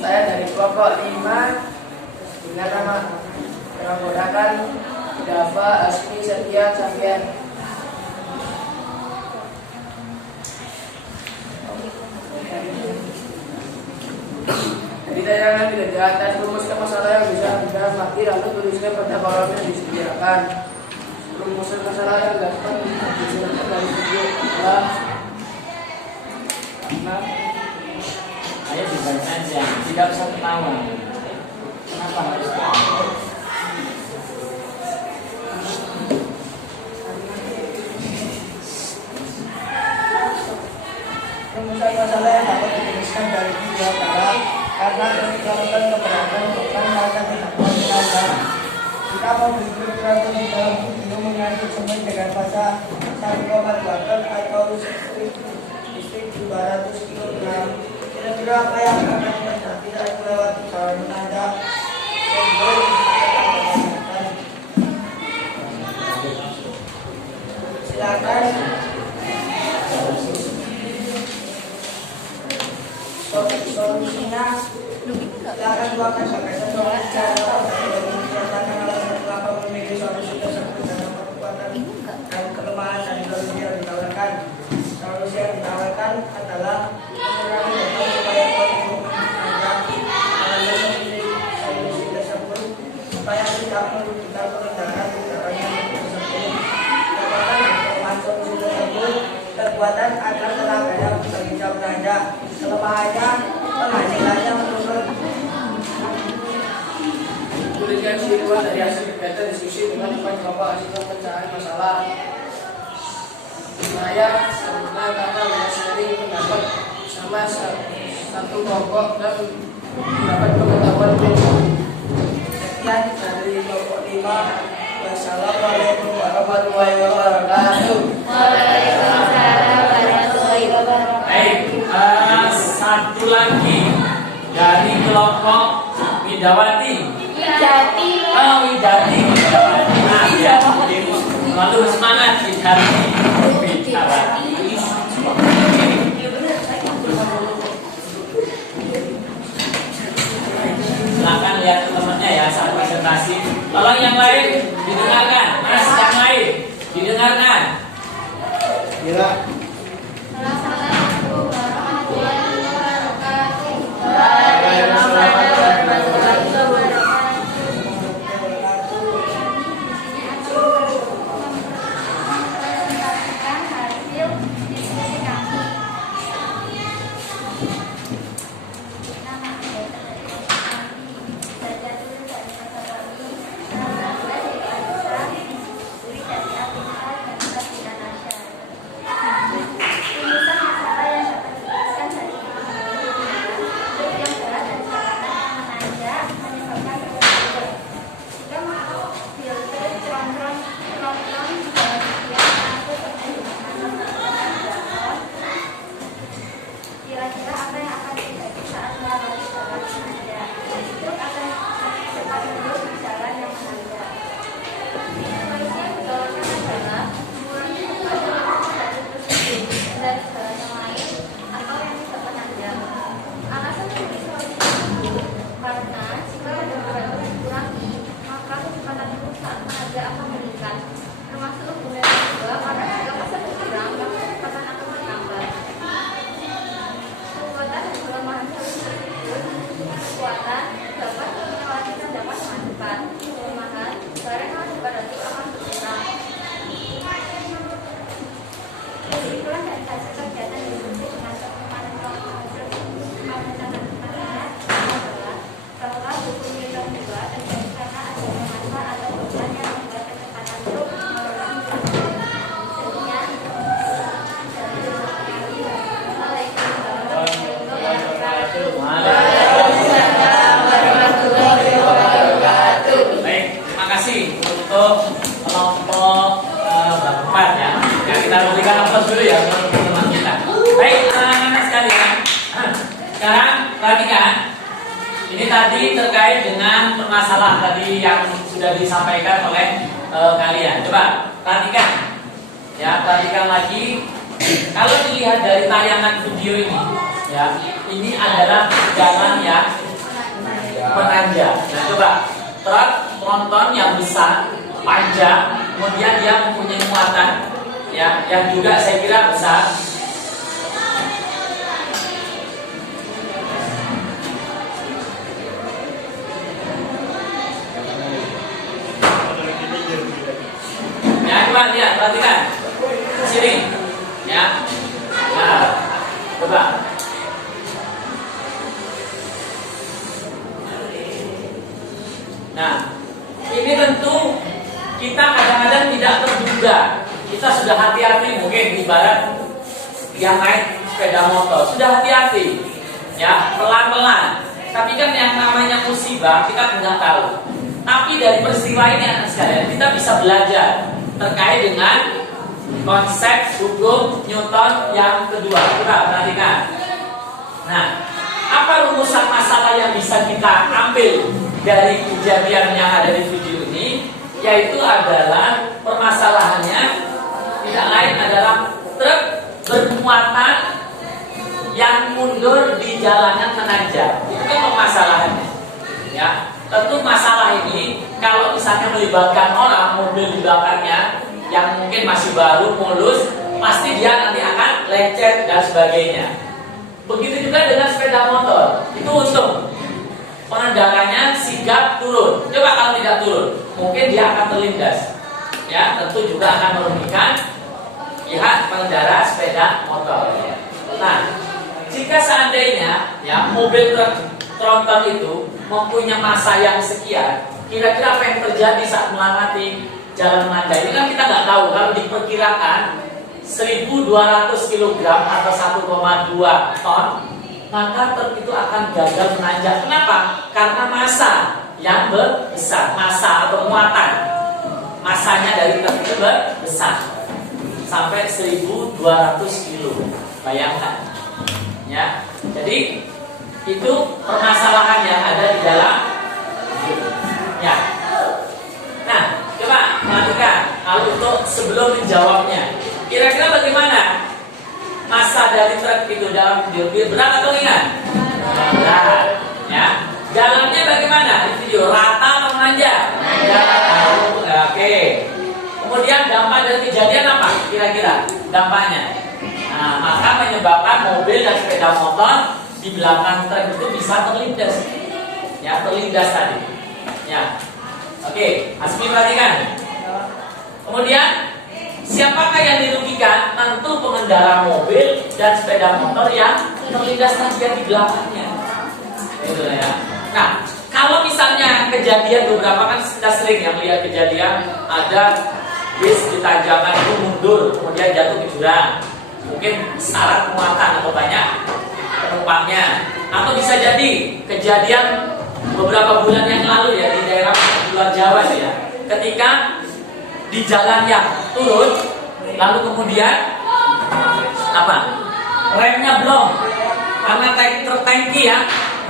saya dari kelompok 5 dengan nama menggunakan Dava Asmi Setia Safian. Jadi tayangan di atas rumuskan masalah yang bisa Anda mati lalu tuliskan pada kolom yang disediakan. Rumusan masalah yang dapat digunakan dari video adalah Ayo dibaca aja, tidak usah ketawa. Kenapa harus ketawa? Rumusan masalah yang dapat dituliskan dari video adalah karena keberatan keberatan bukan masa tidak ada. Kita mau berkira-kira di dalam video mengandung semen dengan masa 1,8 atau listrik 200 kg. Kira-kira apa yang akan terjadi saat melewati jalan menanjak Silakan. Solusinya silakan buatkan sebagai cara menyatakan alasan kenapa memilih solusi tersebut dan apa kekuatan dan kelemahan dari solusi yang ditawarkan. Solusi yang ditawarkan adalah mengurangi beban supaya kondisi menanjak. Solusi tersebut supaya tidak merugikan pengendara kendaraan yang tersebut. Kekuatan dan kelemahan solusi tersebut kekuatan agar tenaganya bisa menanjak. Kelemahannya penghasilannya menurun. Tuliskan kesimpulan dari hasil kegiatan diskusi dengan kelompok hasil pemecahan masalah. Saya karena banyak sharing pendapat sama satu kelompok dan mendapat pengetahuan Sekian dari kelompok 5. Wassalamualaikum warahmatullahi wabarakatuh. Waalaikumsalam warahmatullahi wabarakatuh. Baik, satu lagi dari kelompok Widawati. Widati. Oh, Widati. Nah, ya. Lalu semangat Widati. Widawati. Silakan lihat temannya ya saat presentasi. Tolong yang lain didengarkan. Mas, yang lain didengarkan. Gila. Assalamualaikum warahmatullahi wabarakatuh. Waalaikumsalam warahmatullahi wabarakatuh. Mempresentasikan hasil diskusi kami. Nama belajar dulu dari masa kami. Nama dari Alisa, Duri dari Alisa dan Sabina Nasya. Rumusan masalah yang dapat dituliskan dari bentuk yang berat dan jalanan yang menanjak menyebabkan kesulitan. Jika masuk filter tronton dan kemudian masuk ke kira-kira apa yang akan terjadi saat melewati jalan menanjak? Truk akan cepat mundur di jalan yang menanjak. Solusi yang ditawarkan adalah mengurangi kecepatan dari truk tersebut dari jalan yang lain atau yang tidak menanjak. Alasan memilih solusi tersebut karena jika beban truk dikurangi, maka kecepatan truk saat menanjak akan meningkat. Termasuk kemudian kedua, karena jika masa berkurang, maka kecepatan akan bertambah. Kekuatan dan kelemahan solusi tersebut. Kekuatan dapat melewati tanjakan dengan cepat. Kelemahan barang yang pada truk akan berkurang. Kesimpulan dari hasil kegiatan diskusi dengan kemarin kelompok hasil pemecatan adalah bahwa buku Newton 2 terjadi karena adanya massa atau beban yang membuat kecepatan truk melewati jalan. Sekian dari kami. Waalaikumsalam warahmatullahi wabarakatuh. Baik, terima kasih untuk kelompok berempat ya. Ya, kita berikan aplaus dulu ya untuk teman kita. Baik, anak-anak sekalian. Sekarang perhatikan. Ini tadi terkait dengan permasalahan tadi yang sudah disampaikan oleh kalian. Coba perhatikan. Ya, perhatikan lagi. Kalau dilihat dari tayangan video ini, ya, ini adalah jalan yang menanjak. Nah, coba truk tronton yang besar, panjang, kemudian dia mempunyai muatan, ya, yang juga saya kira besar. Ya, coba lihat, perhatikan sini, ya. Nah, coba. Nah, ini tentu kita kadang-kadang tidak terduga. Kita sudah hati-hati mungkin ibarat yang naik sepeda motor, sudah hati-hati, ya, pelan-pelan. Tapi kan yang namanya musibah kita tidak tahu. Tapi dari peristiwa ini anak sekalian kita bisa belajar terkait dengan konsep hukum Newton yang kedua. Coba perhatikan. Nah, apa rumusan masalah yang bisa kita ambil dari kejadian yang ada di video ini, yaitu adalah permasalahannya tidak lain adalah truk bermuatan yang mundur di jalanan menanjak. Itu kan permasalahannya. Ya, tentu masalah ini kalau misalnya melibatkan orang mobil di belakangnya yang mungkin masih baru mulus, pasti dia nanti akan lecet dan sebagainya. Begitu juga dengan sepeda motor. Itu untung pengendaranya sigap turun. Coba kalau tidak turun, mungkin dia akan terlindas. Ya, tentu juga akan merugikan pihak pengendara sepeda motor. Nah, jika seandainya ya mobil tronton itu mempunyai massa yang sekian, kira-kira apa yang terjadi saat melewati jalan menanjak? Ini kan kita nggak tahu. Kalau diperkirakan 1.200 kg atau 1,2 ton, maka truk itu akan gagal menanjak. Kenapa? Karena massa yang besar, massa atau muatan, massanya dari truk itu besar sampai 1.200 kg. Bayangkan, ya. Jadi itu permasalahan yang ada di dalam, ya. Nah, coba perhatikan kalau untuk sebelum menjawabnya, kira-kira bagaimana massa dari truk itu dalam video? Berat atau ringan? Berat, ya. Jalannya bagaimana di video? Rata atau menanjak? Oke. Kemudian dampak dari kejadian apa? Kira-kira dampaknya. Nah, maka menyebabkan mobil dan sepeda motor di belakang truk itu bisa terlindas. Ya, terlindas tadi. Ya. Oke, Asmi perhatikan. Kemudian siapakah yang dirugikan? Tentu pengendara mobil dan sepeda motor yang terlindas tadi di belakangnya. Gitu ya. Nah, kalau misalnya kejadian beberapa kan kita sering yang lihat kejadian ada bis di tanjakan itu mundur kemudian jatuh ke jurang. Mungkin syarat muatan atau banyak penumpangnya, atau bisa jadi kejadian beberapa bulan yang lalu ya di daerah luar Jawa ya, ketika di jalan yang turun lalu kemudian apa, remnya belum karena tertangki ya,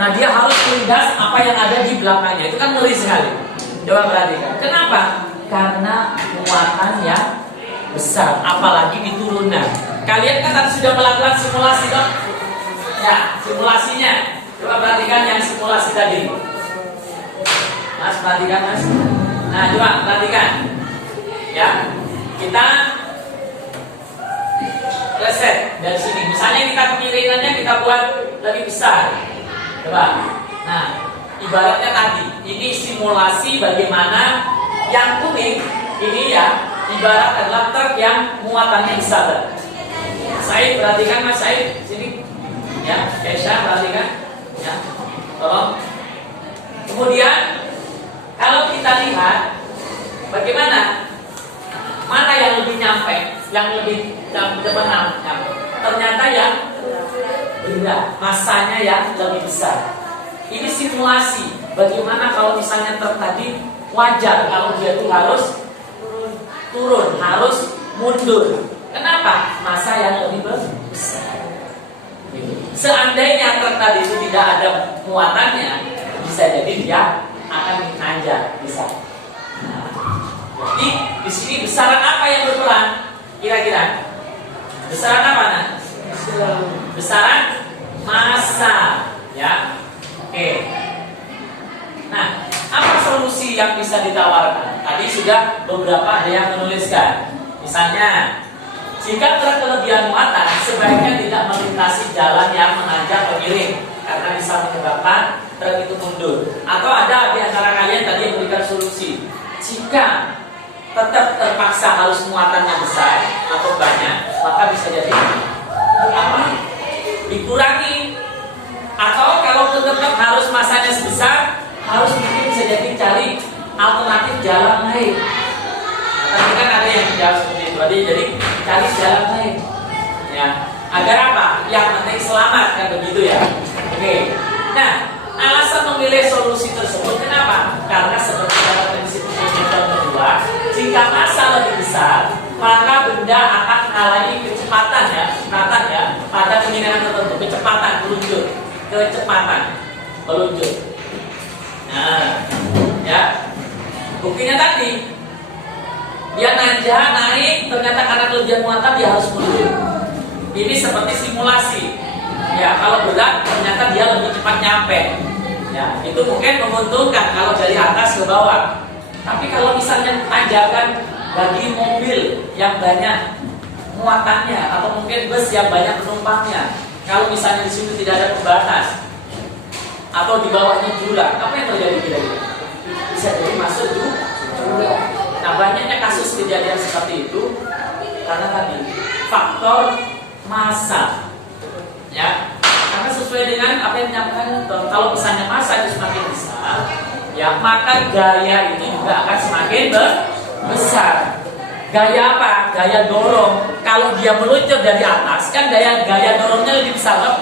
nah dia harus melindas apa yang ada di belakangnya. Itu kan ngeri sekali. Coba perhatikan, kenapa? Karena muatan yang besar, apalagi di turunan. Kalian kan tadi sudah melakukan simulasi dong? Ya, simulasinya. Coba perhatikan yang simulasi tadi. Mas, perhatikan Mas. Nah, coba perhatikan. Ya, kita reset dari sini. Misalnya kita kemiringannya kita buat lebih besar. Coba. Nah, ibaratnya tadi, ini simulasi bagaimana yang kuning ini ya, ibarat adalah truk yang muatannya besar. Said, perhatikan Mas Said, sini. Ya, Kesha, perhatikan. Ya, tolong. Kemudian, kalau kita lihat bagaimana, mana yang lebih nyampe, yang lebih nyampe, ternyata yang berat, masanya yang lebih besar. Ini simulasi. Bagaimana kalau misalnya truk tadi wajar kalau dia itu harus turun, harus mundur. Kenapa? Massa yang lebih besar. Seandainya truk tadi itu tidak ada muatannya, bisa jadi dia akan menanjak, bisa. Nah, jadi di sini besaran apa yang berperan? Kira-kira besaran apa? Nah? Besaran massa, ya. Oke. Nah, apa solusi yang bisa ditawarkan? Tadi sudah beberapa ada yang menuliskan. Misalnya, jika truk kelebihan muatan, sebaiknya tidak melintasi jalan yang menanjak atau miring karena bisa menyebabkan truk itu mundur. Atau ada di antara kalian tadi yang memberikan solusi, jika tetap terpaksa harus muatannya besar atau banyak, maka bisa jadi apa? Dikurangi. Atau kalau tetap harus masanya sebesar, harus mungkin bisa jadi cari alternatif jalan lain. Tadi kan ada yang menjawab seperti itu. Jadi cari jalan lain. Ya, agar apa? Yang penting selamat kan begitu ya. Oke. Nah, alasan memilih solusi tersebut kenapa? Karena seperti dalam prinsip yang kedua, jika massa lebih besar, maka benda akan mengalami kecepatan ya, pada kemiringan tertentu, kecepatan meluncur. Nah, Ya, buktinya tadi dia nanjak naik, ternyata karena kelebihan muatan dia harus mundur. Ini seperti simulasi. Ya, kalau berat ternyata dia lebih cepat nyampe. Ya, itu mungkin menguntungkan kalau dari atas ke bawah. Tapi kalau misalnya tanjakan bagi mobil yang banyak muatannya atau mungkin bus yang banyak penumpangnya, kalau misalnya di situ tidak ada pembatas atau di bawahnya jurang, apa yang terjadi kira-kira? Bisa jadi masuk jurang. Nah, banyaknya kasus kejadian seperti itu karena tadi faktor massa. Ya, karena sesuai dengan apa yang dinyatakan, kalau misalnya massa itu semakin besar, ya maka gaya ini juga akan semakin besar. Gaya apa? Gaya dorong. Kalau dia meluncur dari atas, kan gaya dorongnya lebih besar, loh.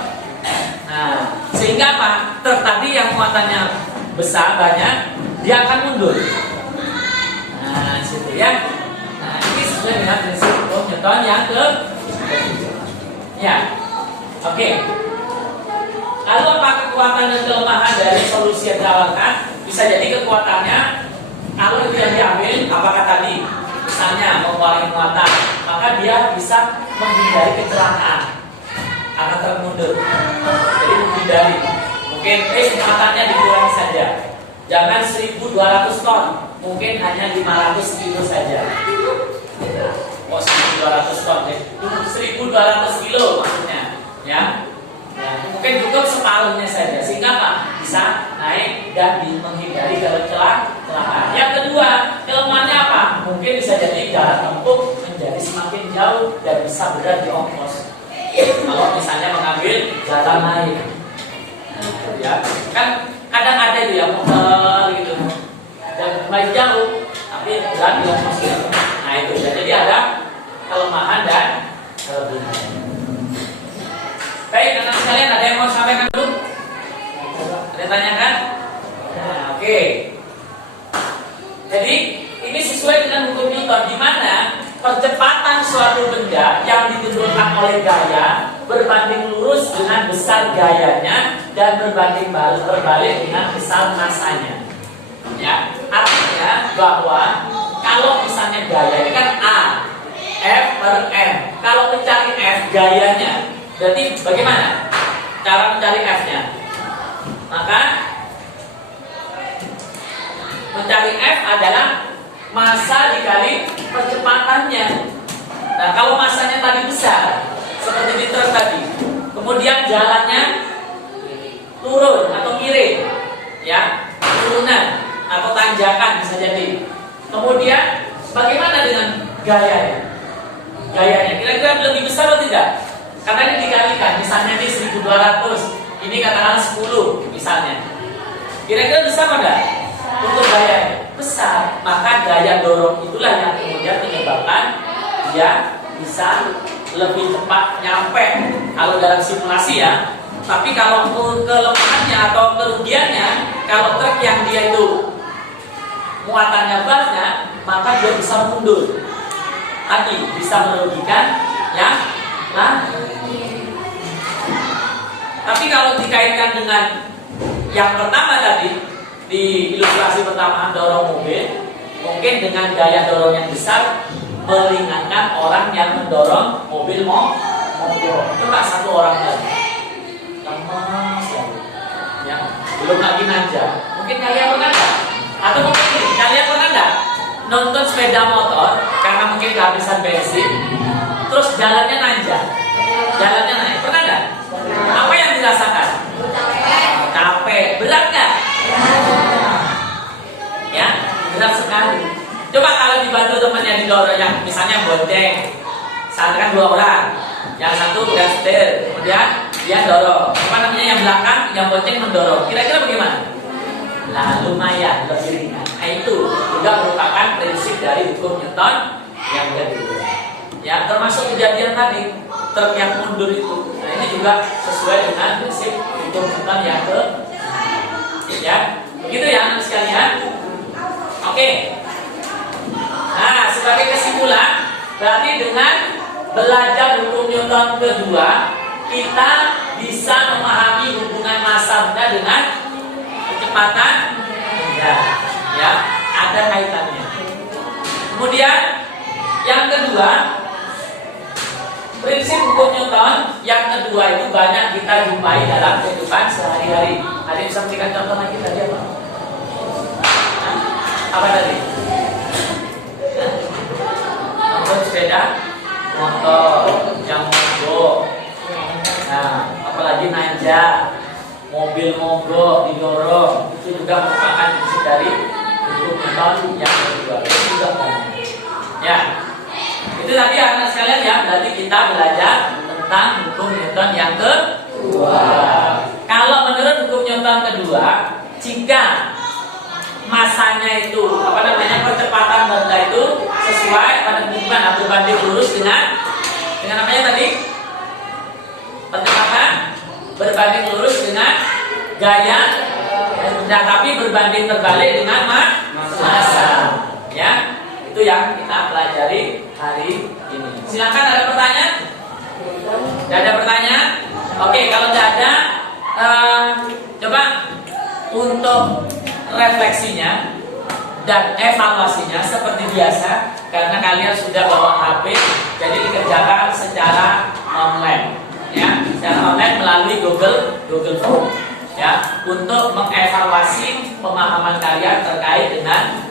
Nah, sehingga apa? Truk tadi yang muatannya besar banyak, dia akan mundur. Nah, situ ya. Nah, ini sesuai dengan prinsip hukum Newton yang ke. Ya. Oke. Lalu apa kekuatan dan kelemahan dari solusi yang ditawarkan? Bisa jadi kekuatannya kalau itu yang diambil, apakah tadi misalnya mengurangi muatan, maka dia bisa menghindari kecelakaan akan termundur. Jadi menghindari. Mungkin muatannya dikurangi saja. Jangan 1.200 ton, mungkin hanya 500 kilo saja. Oh, 1.200 ton deh. 1.200 kilo maksudnya. Ya, mungkin cukup separuhnya saja sehingga apa? Bisa naik dan menghindari kecelakaan. Yang kedua, kelemahannya apa? Mungkin bisa jadi jarak tempuh menjadi semakin jauh dan bisa berat di ongkos. Kalau misalnya mengambil jalan naik, ya kan kadang ada itu ya motor gitu dan lumayan jauh tapi berat di ongkos. Nah itu jadi ada kelemahan dan kelebihan. Baik, anak sekalian, ada yang mau sampaikan dulu? Ada yang tanyakan? Nah, oke. Jadi ini sesuai dengan hukum Newton, di mana percepatan suatu benda yang ditentukan oleh gaya berbanding lurus dengan besar gayanya dan berbanding berbalik dengan besar masanya. Ya, artinya bahwa kalau misalnya gaya ini kan A, F per M. Kalau mencari F gayanya, berarti bagaimana cara mencari F-nya? Maka mencari F adalah massa dikali percepatannya. Nah, kalau massanya tadi besar, seperti di truk tadi, kemudian jalannya turun atau miring, ya, turunan atau tanjakan bisa jadi. Kemudian bagaimana dengan gayanya? Gayanya kira-kira lebih besar atau tidak? Karena ini dikalikan, misalnya ini 1.200, ini katakanlah 10 misalnya. Kira-kira besar enggak? Untuk gaya besar, maka gaya dorong itulah yang kemudian menyebabkan dia bisa lebih cepat nyampe. Kalau dalam simulasi ya. Tapi kalau kelemahannya atau kerugiannya, kalau truk yang dia itu muatannya banyak, maka dia bisa mundur. Tadi bisa merugikan ya. Nah, tapi kalau dikaitkan dengan yang pertama tadi di ilustrasi pertama dorong mobil, mungkin dengan gaya dorong yang besar meringankan orang yang mendorong mobil mogok. Coba satu orang lagi, lemas ya, belum lagi nanjak. Mungkin kalian pernah nggak? Atau mungkin kalian pernah nggak nonton sepeda motor karena mungkin kehabisan bensin, terus jalannya nanjak, jalannya naik, pernah nggak? Apa yang dirasakan? Capek, berat nggak? Ya, berat sekali. Coba kalau dibantu temannya didorong, yang misalnya bonceng, saat kan 2 orang, yang satu udah setir, kemudian dia dorong. Apa namanya yang belakang, yang bonceng mendorong. Kira-kira bagaimana? Nah, lumayan lebih ringan. Nah, itu juga merupakan prinsip dari hukum Newton yang kedua. Ya, termasuk kejadian tadi truk yang mundur itu. Nah, ini juga sesuai dengan prinsip hukum Newton yang ke. Ya, begitu ya anak sekalian. Oke. Nah, sebagai kesimpulan, berarti dengan belajar hukum Newton kedua, kita bisa memahami hubungan massa benda dengan kecepatan benda. Ya, ada kaitannya. Kemudian yang kedua, prinsip hukum Newton yang kedua itu banyak kita jumpai dalam kehidupan sehari-hari. Ada yang bisa memberikan contoh lagi tadi apa? Apa tadi? Motor sepeda, motor yang mogok. Nah, apalagi nanjak, mobil mogok didorong, itu juga merupakan prinsip dari hukum Newton yang kedua. Itu juga banyak. Ya, itu tadi anak sekalian ya. Berarti kita belajar tentang hukum Newton yang kedua. Kalau menurut hukum Newton kedua, jika masanya itu percepatan benda itu sesuai pada gimana berbanding lurus dengan namanya tadi percepatan berbanding lurus dengan gaya benda, tapi berbanding terbalik dengan massa. Ya, itu yang kita pelajari hari ini. Silakan, ada pertanyaan? Tidak ada pertanyaan? Oke, kalau tidak ada, coba untuk refleksinya dan evaluasinya seperti biasa, karena kalian sudah bawa HP, jadi dikerjakan secara online, ya, secara online melalui Google Form, ya, untuk mengevaluasi pemahaman kalian terkait dengan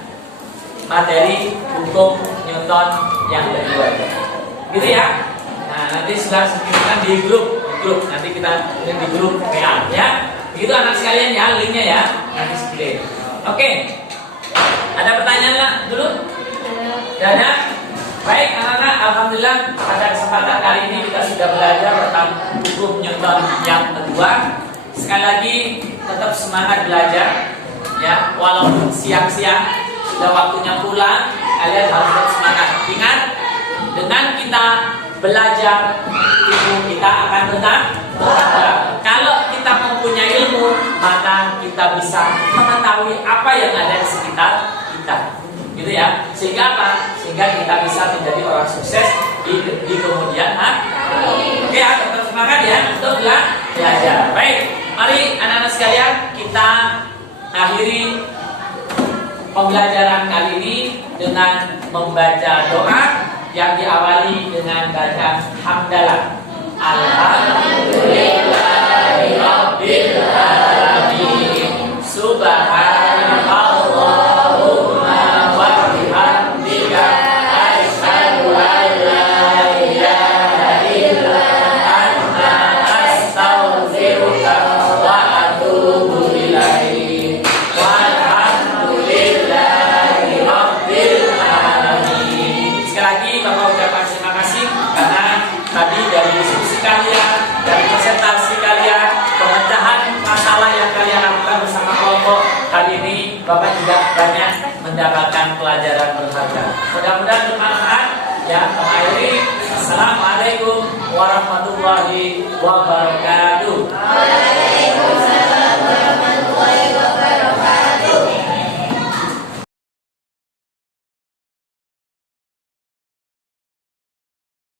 materi hukum Newton yang kedua, gitu ya. Nah, nanti sudah disebutkan di grup, nanti kita kirim di grup WA, ya. Begitu anak sekalian ya, linknya ya, nanti kirim. Oke, ada pertanyaan nggak dulu? Tidak ada? Baik anak-anak, alhamdulillah pada kesempatan kali ini kita sudah belajar tentang hukum Newton yang kedua. Sekali lagi tetap semangat belajar, ya, walaupun siang-siang sudah waktunya pulang, kalian harus tetap semangat. Ingat, dengan kita belajar, ilmu kita akan tetap bertambah. Kalau kita mempunyai ilmu, maka kita bisa mengetahui apa yang ada di sekitar kita, gitu ya. Sehingga apa? Sehingga kita bisa menjadi orang sukses di kemudian hari. Oke ya, tetap semangat ya untuk belajar. Baik, mari anak-anak sekalian kita akhiri pembelajaran kali ini dengan membaca doa yang diawali dengan bacaan hamdalah. Alhamdulillahirabbil alamin. Subhanallahumma wa bihamdika asyhadu an la ilaha illa anta astaghfiruka wa atubu ilaik. Walhamdulillahirabbil alamin. Sekali lagi Bapak ucapkan terima kasih karena tadi dari diskusi kalian, dari presentasi kalian, pemecahan masalah yang kalian lakukan bersama kelompok, kali ini Bapak juga banyak mendapatkan pelajaran berharga. Mudah-mudahan bermanfaat. Ya, mengakhiri. Assalamualaikum warahmatullahi wabarakatuh.